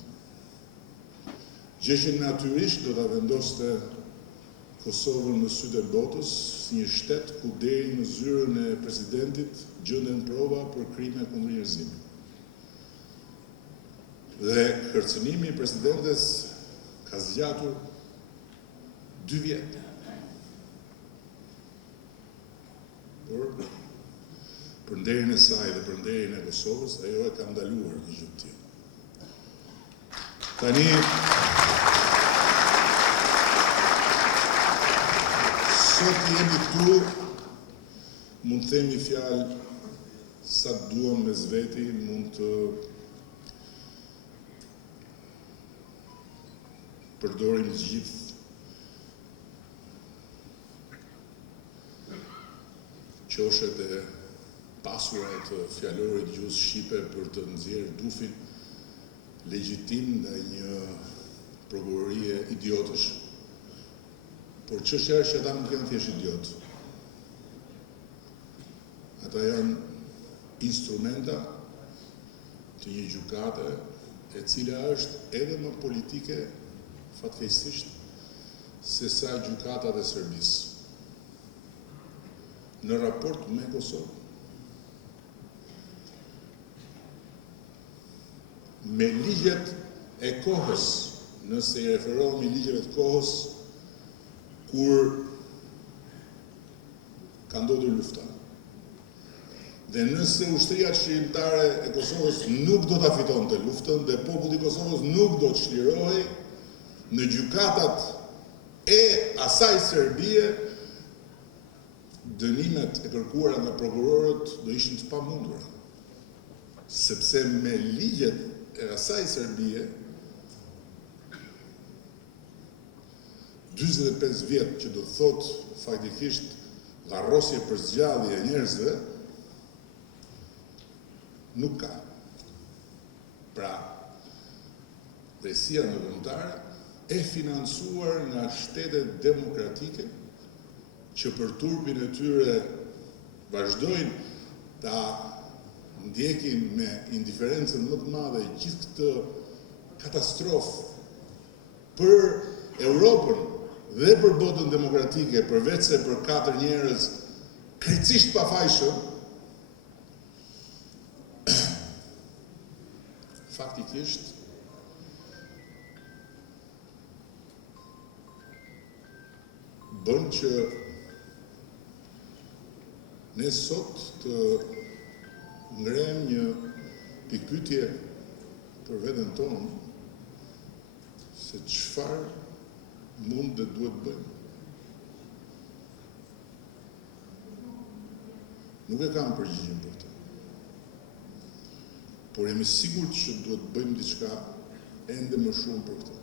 Gjë që natyrisht do ta vendoste Kosovën në sytë e botës si një shtet ku deri në zyrën e presidentit gjenden prova për krime kundër njerëzimit. Dhe kërcënimi i presidentes ka zgjatur 2 vjet. Por për nderin e saj dhe për nderin e Kosovës, ajo e ka ndaluar një gjë të tillë. Tani sot jemi këtu, mund të themi fjalë sa të duam mes veti, mund të përdorim gjithë qoshet e pasura të fjalorit gjuhës shqipe për të nxjerrë dufin legjitim ndaj një prokurorie idiotësh. Por çështja është që ata nuk janë thjesht idiotë. Ata janë instrumenta të një gjykate e cila është edhe më politike fatkeqësisht se sa gjykatat e Serbisë në raport me Kosovën. Me ligjet e kohës, nëse i referohemi ligjeve të kohës, kur ka ndodhur lufta. Dhe nëse ushtria shqirimtare e Kosovës nuk do ta fitonte luftën dhe populli i Kosovës nuk do të çlirohej, në gjykatat e asaj Serbie, dënimet e kërkuara nga prokurorët do ishin të pamundura. Sepse me ligjet e asaj Serbie, 45 vjet që do të thot faktikisht garrosje për zgjallje e njerëzve, nuk ka. Pra, drejtësia ndërkombëtare e financuar nga shtetet demokratike që për turpin e tyre vazhdojnë ta ndjekin me indiferencën më të madhe gjithë këtë katastrofë për Europën dhe për botën demokratike, përveç se për 4 njerëz krejtësisht pafajshëm, faktikisht bën që ne sot të ngrem një pikpyetje për veten tonë se çfarë mund dhe duhet bëjmë. Nuk e kam përgjigjen për këtë. Por jemi sigurt që duhet bëjmë diçka ende më shumë për këtë.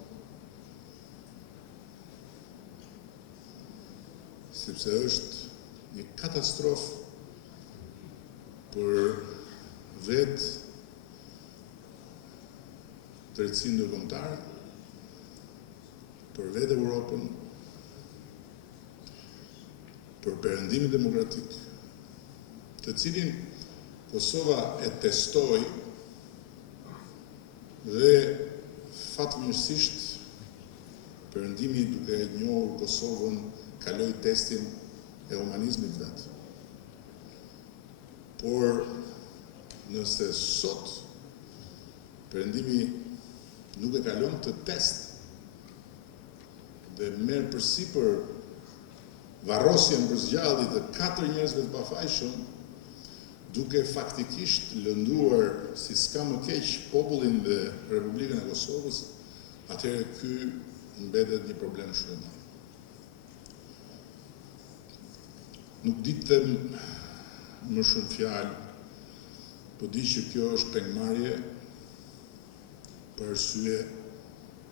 Sepse është një katastrofë për vetë drejtësinë ndërkombëtare, për vetë Europën, për perëndimin demokratik, të cilin Kosova e testoi dhe fatmirësisht perëndimi duke e njohur Kosovën kaloi testin e humanizmit vet. Por nëse sot perëndimi nuk e kalon të test dhe merr përsipër varrosjen për zgjallje të 4 njerëzve të pafajshëm, duke faktikisht lënduar si s'ka më keq popullin dhe Republikën e Kosovës, atëherë ky mbetet një problem shumë i madh. Nuk di të them më shumë fjalë, po di që kjo është pengmarrje për arsye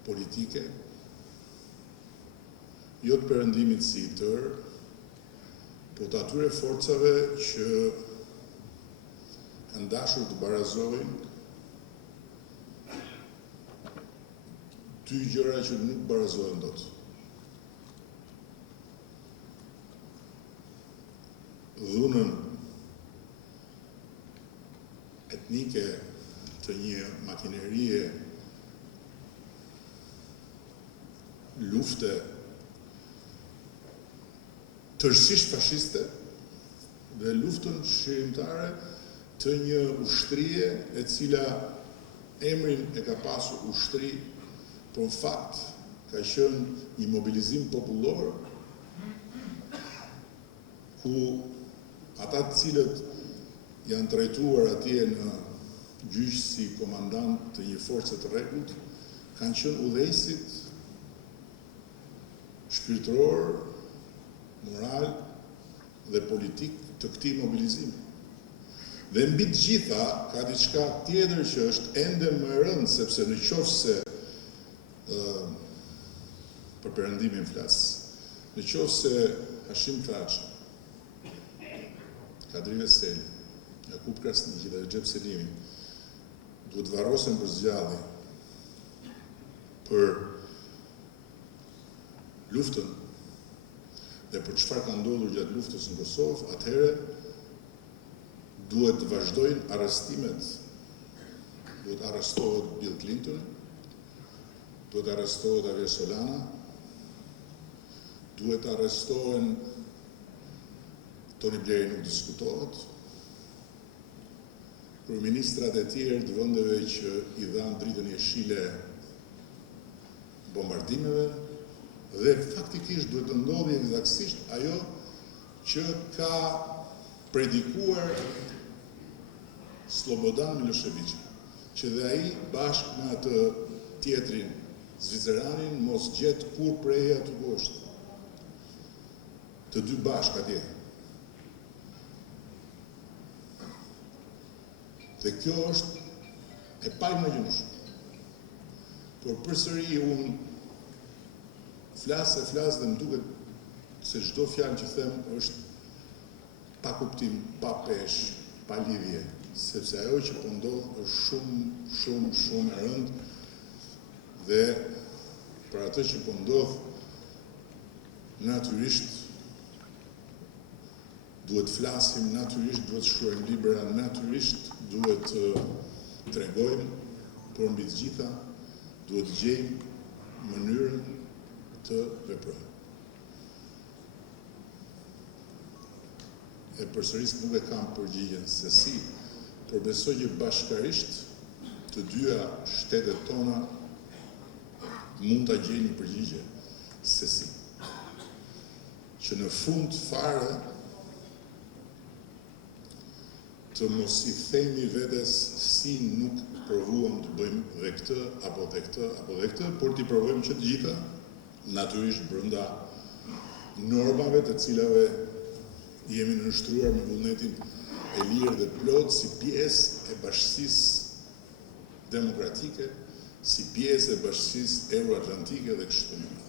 politike, jo të perëndimit si i tërë, po të atyre forcave që kanë dashur të barazojnë dy gjëra që nuk barazohen dot. Dhunën etnike të një makinerie lufte tërësisht fashiste dhe luftën shqirimtare të një ushtrie e cila emrin e ka pasur ushtri, por në fakt ka qenë një mobilizim popullor ku ata të cilët janë trajtuar atje në gjyq si komandant të një force të rregullt kanë qenë udhëheqësit shpirtëror, moral dhe politik të këtij mobilizimi. Dhe mbi të gjitha ka diçka tjetër që është ende më e rëndë, sepse në qoftë se për perëndimin flas, në qoftë se Hashim Thaçi, Kadri Veseli, Jakub Krasniqi dhe Recep Selimi duhet varrosen për zgjallje për luftën dhe për çfarë ka ndodhur gjatë luftës në Kosovë, atëherë duhet të vazhdojnë arrestimet. Duhet arrestohet Bill Clinton, duhet arrestohet Javier Solana, duhet arrestohen Tony Blair, nuk diskutohet, kryeministrat e tjerë të vendeve që i dhanë dritën jeshile bombardimeve, dhe faktikisht duhet të ndodhi eksaktësisht ajo që ka predikuar Slobodan Milošević, që dhe ai bashkë me atë tjetrin Zviceranin mos gjet kur prej aty poshtë. Të dy bashkë atje. Dhe kjo është e paimagjinshme. Por përsëri unë flas dhe më duket se çdo fjalë që them është pa kuptim, pa peshë, pa lidhje, sepse ajo që po ndodh është shumë e rëndë dhe për atë që po ndodh natyrisht duhet flasim, natyrisht duhet shkruajmë libra, natyrisht duhet tregojmë, por mbi të gjitha duhet gjejmë mënyrën të veprojmë. E përsëris nuk e kam përgjigjen se si, por besoj që bashkarisht të dyja shtetet tona mund ta gjejnë një përgjigje se si. Që në fund fare të mos i themi vetes si nuk provuam të bëjmë dhe këtë apo dhe këtë apo dhe këtë, por t'i provojmë që të gjitha, natyrisht brenda normave të cilave jemi nënshtruar me vullnetin e lirë dhe plot si pjesë e bashkësisë demokratike, si pjesë e bashkësisë euroatlantike dhe kështu me radhë.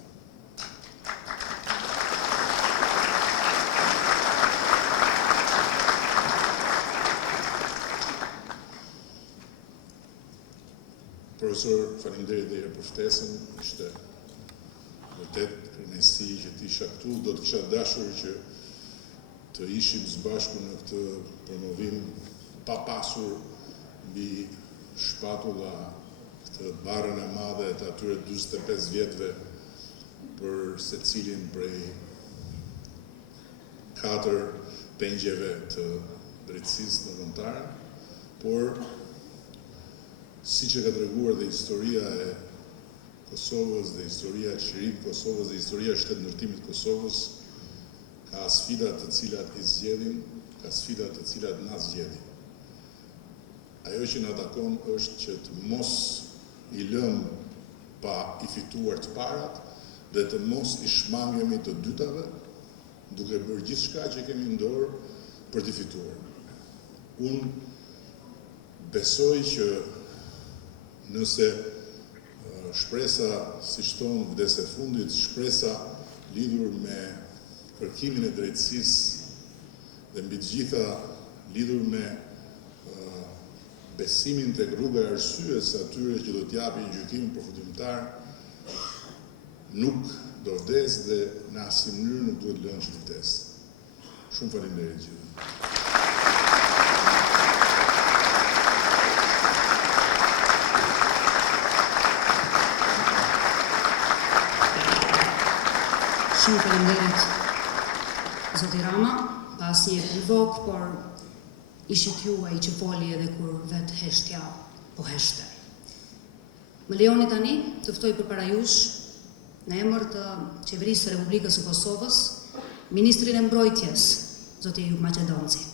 Për profesor, faleminderit edhe për ftesën, ishte vërtet kënaqësi që të isha këtu, do të kisha dashur që të ishim së bashku në këtë promovim pa pasur mbi shpatulla këtë barën e madhe të atyre 45 vjetëve për secilin prej 4 pengjeve të drejtësisë ndërkombëtare, por siç e ka treguar dhe historia e Kosovës dhe historia e Qeverisë të Kosovës dhe historia e shtetë-ndërtimit të Kosovës, ka sfida të cilat i zgjedhin, ka sfida të cilat na zgjedhin. Ajo që na takon është që të mos i lëmë pa i fituar të parat dhe të mos i shmangemi të dytave, duke bërë gjithçka që kemi në dorë për të fituar. Unë besoj që nëse shpresa, si thonë vdes e fundit, shpresa lidhur me kërkimin e drejtësisë dhe mbi të gjitha lidhur me besimin tek rruga e arsyes atyre që do t'japin gjykimin përfundimtar, nuk do vdes dhe në asnjë mënyrë nuk duhet lënë që të vdes. Shumë faleminderit gjithë. Shumë faleminderit zoti Rama, pas një ekivok, por ishit juaj që foli edhe kur vetë heshtja po heshte. Më lejoni tani të ftoj përpara jush në emër të Qeverisë së Republikës së Kosovës, Ministrin e Mbrojtjes, zoti Eyüp Maqedonci.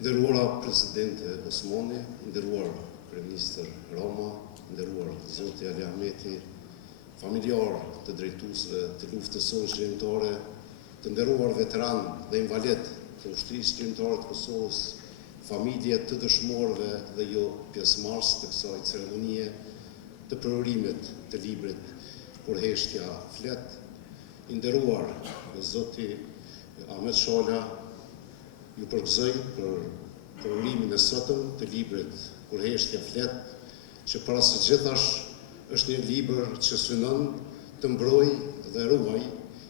Nderuara Presidente Osmani, nderuar Kryeministër Rama, nderuar zoti Ali Ahmeti, familjar të drejtuesve të luftës së shqiptare, të nderuar veteran dhe invalid të ushtrisë shqiptare të Kosovës, familje të dëshmorëve dhe jo pjesëmarrës të kësaj ceremonie të provurimit të librit Kur heshtja flet, i nderuar zoti Ahmet Shala, ju përgëzoj për provurimin e sotëm të librit Kur heshtja flet, që para së gjithash është një libër që synon të mbrojë dhe ruaj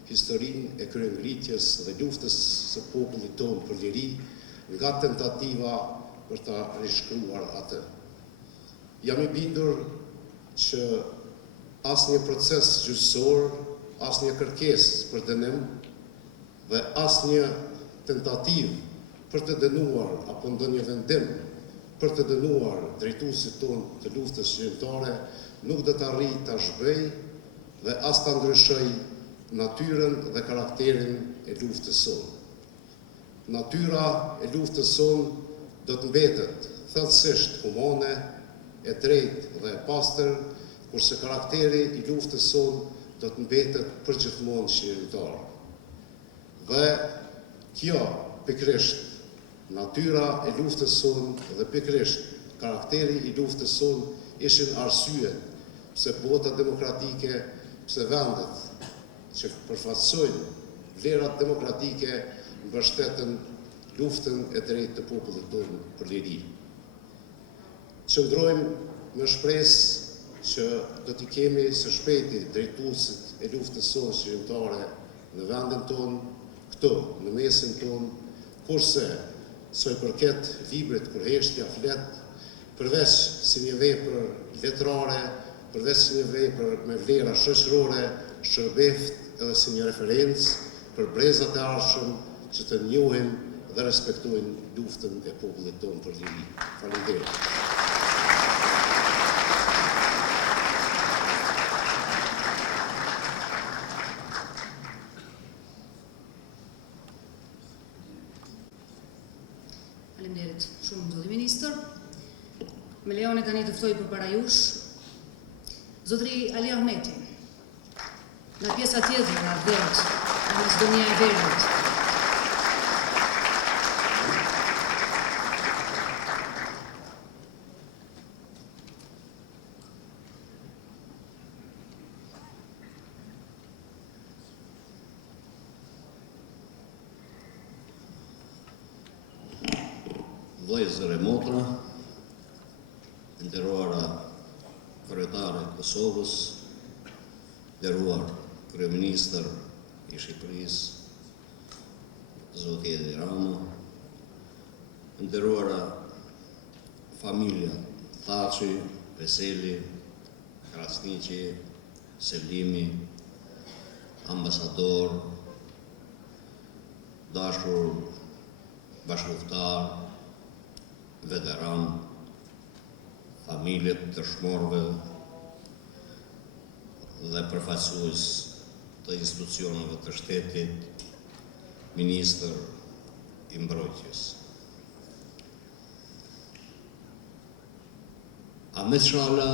historinë e kryengritjes dhe luftës së popullit tonë për liri nga tentativa për ta rishkruar atë. Jam i bindur që asnjë proces gjyqësor, asnjë kërkesë për dënim dhe asnjë tentativë për të dënuar apo ndonjë vendim për të dënuar drejtuesit tonë të luftës shqiptare nuk do të arrijë ta zhbëjë dhe as ta ndryshojë natyrën dhe karakterin e luftës sonë. Natyra e luftës sonë do të mbetet thellësisht humane, e drejtë dhe e pastër, kurse karakteri i luftës sonë do të mbetet përgjithmonë shqiptar. Dhe kjo pikërisht natyra e luftës sonë dhe pikërisht karakteri i luftës sonë ishin arsyet pse bota demokratike, pse vendet që përfaqësojnë vlerat demokratike mbështeten luftën e drejtë të popullit tonë për liri. Qëndrojmë me shpresë që do t'i kemi së shpejti drejtuesit e luftës sonë shqiptare në vendin tonë, këtu, në mesin tonë, kurse sa i përket librit Kur heshtja flet, përveç si një vepër letrare, përveç si një vepër me vlera shoqërore, shërbeft edhe si një referencë për brezat e ardhshëm që të njohin dhe respektojnë luftën e popullit tonë për liri. Faleminderit. Faleminderit shumë zoti Ministër. Me lejoni tani të ftoj përpara jush zotri Ali Ahmeti, nga pjesa tjetër e ardhërt e Maqedonia e Veriut. vëllezër e motra, nderuara kryetare e Kosovës, nderuar kryeministër i Shqipërisë, zoti Edi Rama, nderuara familja Thaçi, Veseli, Krasniqi, Selimi, ambasador, dashur bashkëpunëtar, veteran, familjet të dëshmorëve dhe përfaqësues të institucioneve të shtetit, ministër i mbrojtjes. Ahmet Shala,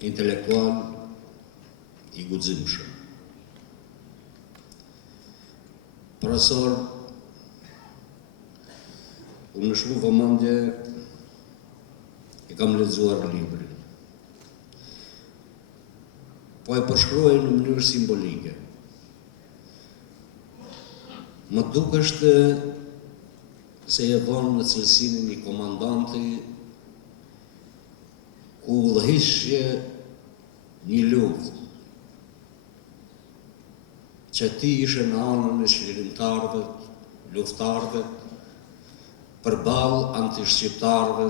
intelektual i guximshëm, profesor, unë në shumë vëmendje i kam lexuar librin, po e përshkruaj në mënyrë simbolike. Më dukeshte se e vonë në cilësinë një komandanti ku udhëhiqje një luftë që ti ishe në anën e shqirimtarëve, luftarëve, përballë antishqiptarëve,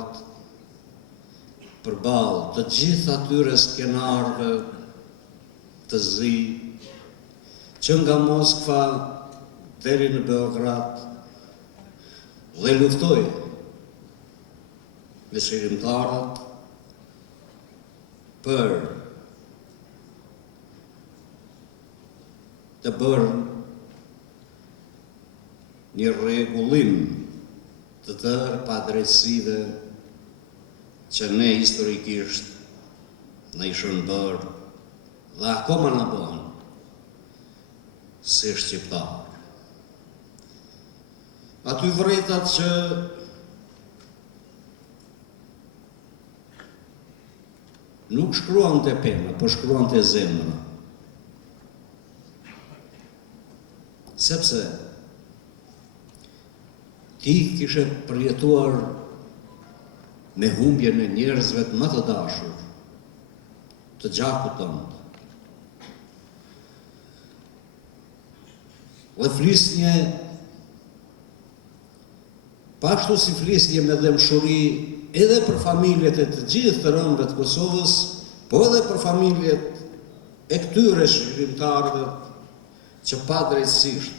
përballë të gjithë atyre skenarëve të zi, që nga Moskva deri në Beograd, dhe luftoi me shqirimtarët për të bërë një rregullim të tërë padrejtësive që ne historikisht në ishën bërë dhe akoma në bëhen si shqiptarë. Aty vërejtat që nuk shkruan të pena, po shkruan të zemra. Sepse ti kishe përjetuar me humbjen e njerëzve të më të dashur, të gjakut tënd. Dhe flisnje, pashtu si flisnje me dëmshuri edhe për familjet e të gjithë të rëndëve të Kosovës, po edhe për familjet e këtyre shqirimtarëve që padrejtësisht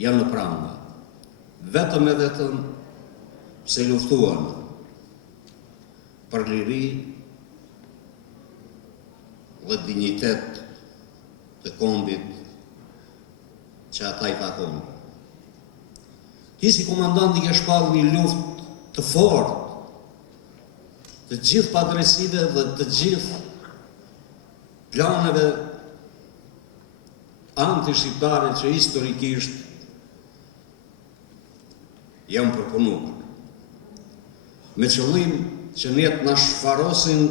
janë në pranga, vetëm e vetëm se luftuan për liri dhe dignitet të kombit që ata i takon. Ti si komandant i ke shpallur një luftë të fortë të gjithë padrejtësive dhe të gjithë planeve anti-shqiptare që historikisht janë përpunuar. Me qëllim që ne të na shfarosin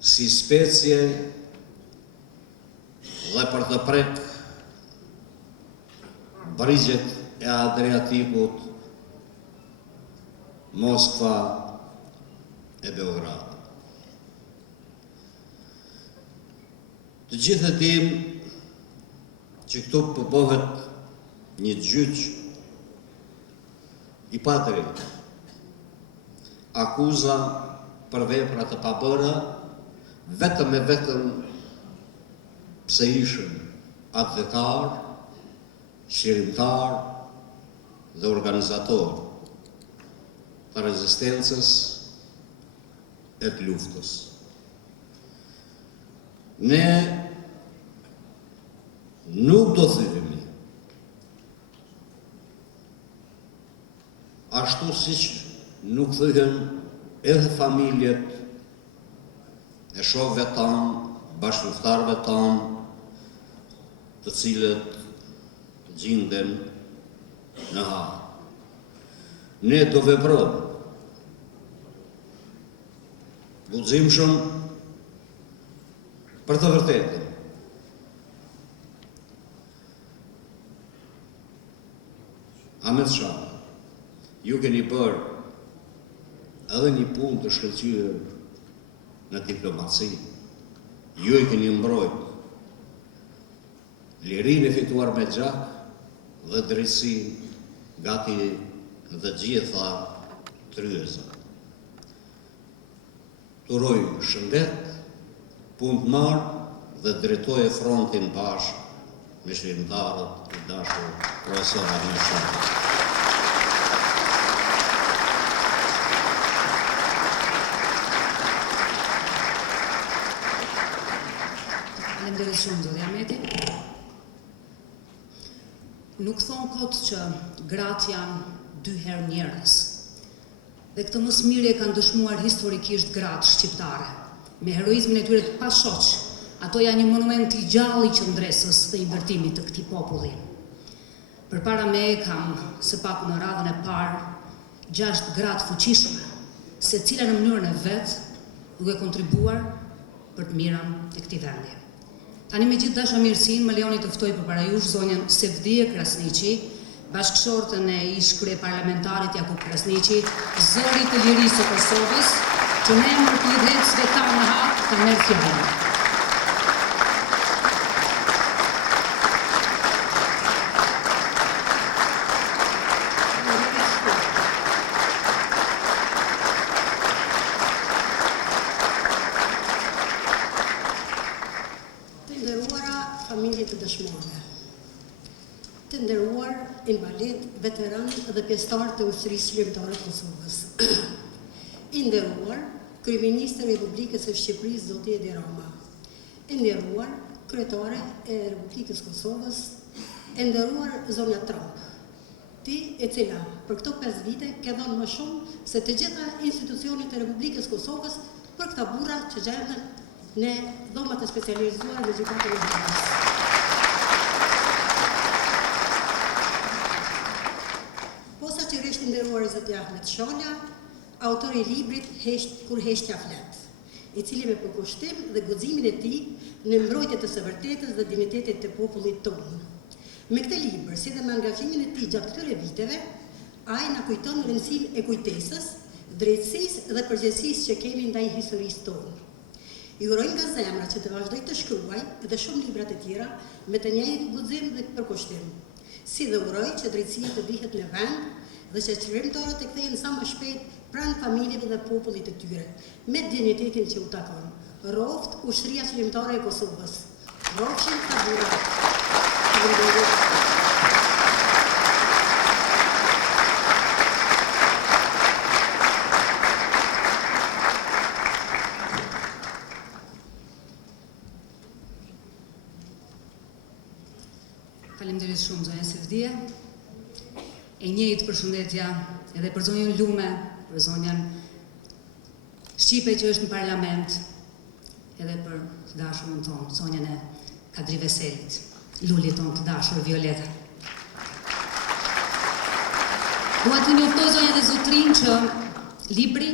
si specie dhe për të prek brigjet e Adriatikut, Moskva e Beograd. Të gjithë e dim që këtu përbëhet një gjyq i padrejtë, akuza për vepra të pabëra, vetëm e vetëm pse ishën atletar, shqirimtar dhe organizator të rezistencës e të luftës. Ne nuk do thyrimi ashtu siç nuk thyhen edhe familjet e shokëve tanë, bashkëpunëtarëve tanë, të cilët gjinden në Hagë. Ne do veprojmë guximshëm për të vërtetën, Ahmet Shah, ju keni bërë edhe një punë të shkëlqyer në diplomaci. Ju i keni mbrojt lirinë e fituar me gjak dhe drejtësinë gati dhe gjitha tryezat. Turoj shëndet, punë të marë dhe drejtoj frontin bashkë me shkrimtarët i dashur profesor Ahmet Shah. Falemderit shumë, zoti Ahmeti. Nuk thonë kot që gratë janë dy herë njerëz. Dhe këtë mësmirje kanë dëshmuar historikisht gratë shqiptare. Me heroizmin e tyre të pashoq, ato janë një monument i gjallë i qëndresës dhe i ndërtimit të këtij populli. Përpara me kam, së paku në radhën e parë, 6 gratë fuqishme, secila në mënyrën e vet, duke kontribuar për të mirën e këtij vendi. Tani me gjithë dashamirësinë më lejoni të ftoj përpara jush zonjën Sevdije Krasniqi, bashkëshortën e ish kryeparlamentarit Jakub Krasniqi, zëri të lirisë së Kosovës, që në emër të udhëheqësve tanë në hap ka merr fjalën. Familje të dëshmorëve, të nderuar invalid, veteran dhe pjesëtar të Ushtrisë Shqiptare të Kosovës. I nderuar Kryeministri i Republikës së Shqipërisë zoti Edi Rama. I nderuar Kryetare e Republikës Kosovës, e nderuar zonja Trump. Ti e cila për këto 5 vite ke dhënë më shumë se të gjitha institucionet e Republikës Kosovës për këta burra që gjenden në dhomat e specializuar në gjykatën e Havës. Posaçërisht i nderuar zoti Ahmet Sholja, autor i librit Kur heshtja flet, i cili me përkushtim dhe guximin e tij në mbrojtje të së vërtetës dhe dinjitetit të popullit tonë. Me këtë libër, si dhe me angazhimin e tij gjatë këtyre viteve, ai na kujton rëndësinë e kujtesës, drejtësisë dhe përgjegjësisë që kemi ndaj historisë tonë. I uroj nga zemra që të vazhdoj të shkruaj dhe shumë libra të tjera me të njëjtin guxim dhe përkushtim. Si dhe uroj që drejtësia të vihet në vend dhe që qëllimtarët të kthehen sa më shpejt pranë familjeve dhe popullit të tyre, me dinjitetin që u takon. Roft Ushtria Qëllimtare e Kosovës. Rofshin të burat. Faleminderit shumë zonja Sevdije. E njëjtë përshëndetja edhe për zonjën Lume, për zonjën Shqipe që është në parlament, edhe për të dashurën tonë, zonjën e Kadri Veselit, lullit tonë të dashur Violeta. Dua të njoftoj zonjën dhe zotrin që libri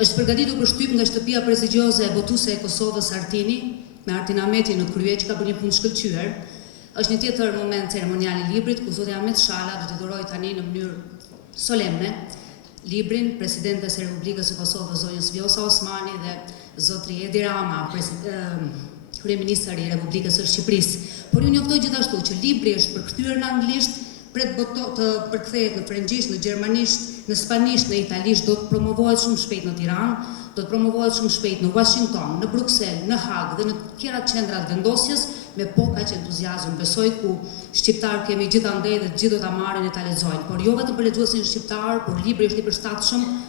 është përgatitur për shtyp nga shtëpia prestigjioze e botuese e Kosovës Artini, me Artin Ahmeti në krye që ka bërë një punë shkëlqyer. Është një tjetër moment ceremonial i librit ku zoti Ahmet Shala do t'i dhurojë tani në mënyrë solemne librin Presidentes e Republikës së Kosovës zonjës Vjosa Osmani dhe zotri Edi Rama, kryeministri i Republikës së Shqipërisë. Por ju njoftoj gjithashtu që libri është përkthyer në anglisht, pret të përkthehet në frëngjisht, në gjermanisht, në spanisht, në italisht, do të promovohet shumë shpejt në Tiranë, do të promovohet shumë shpejt në Washington, në Bruksel, në Hag dhe në tjera qendrat vendosjes me kaq entuziazëm. Besoj ku shqiptar kemi gjithandej dhe gjithë do ta marrin e ta lexojnë, por jo vetëm për lexuesin shqiptar, por libri është i përshtatshëm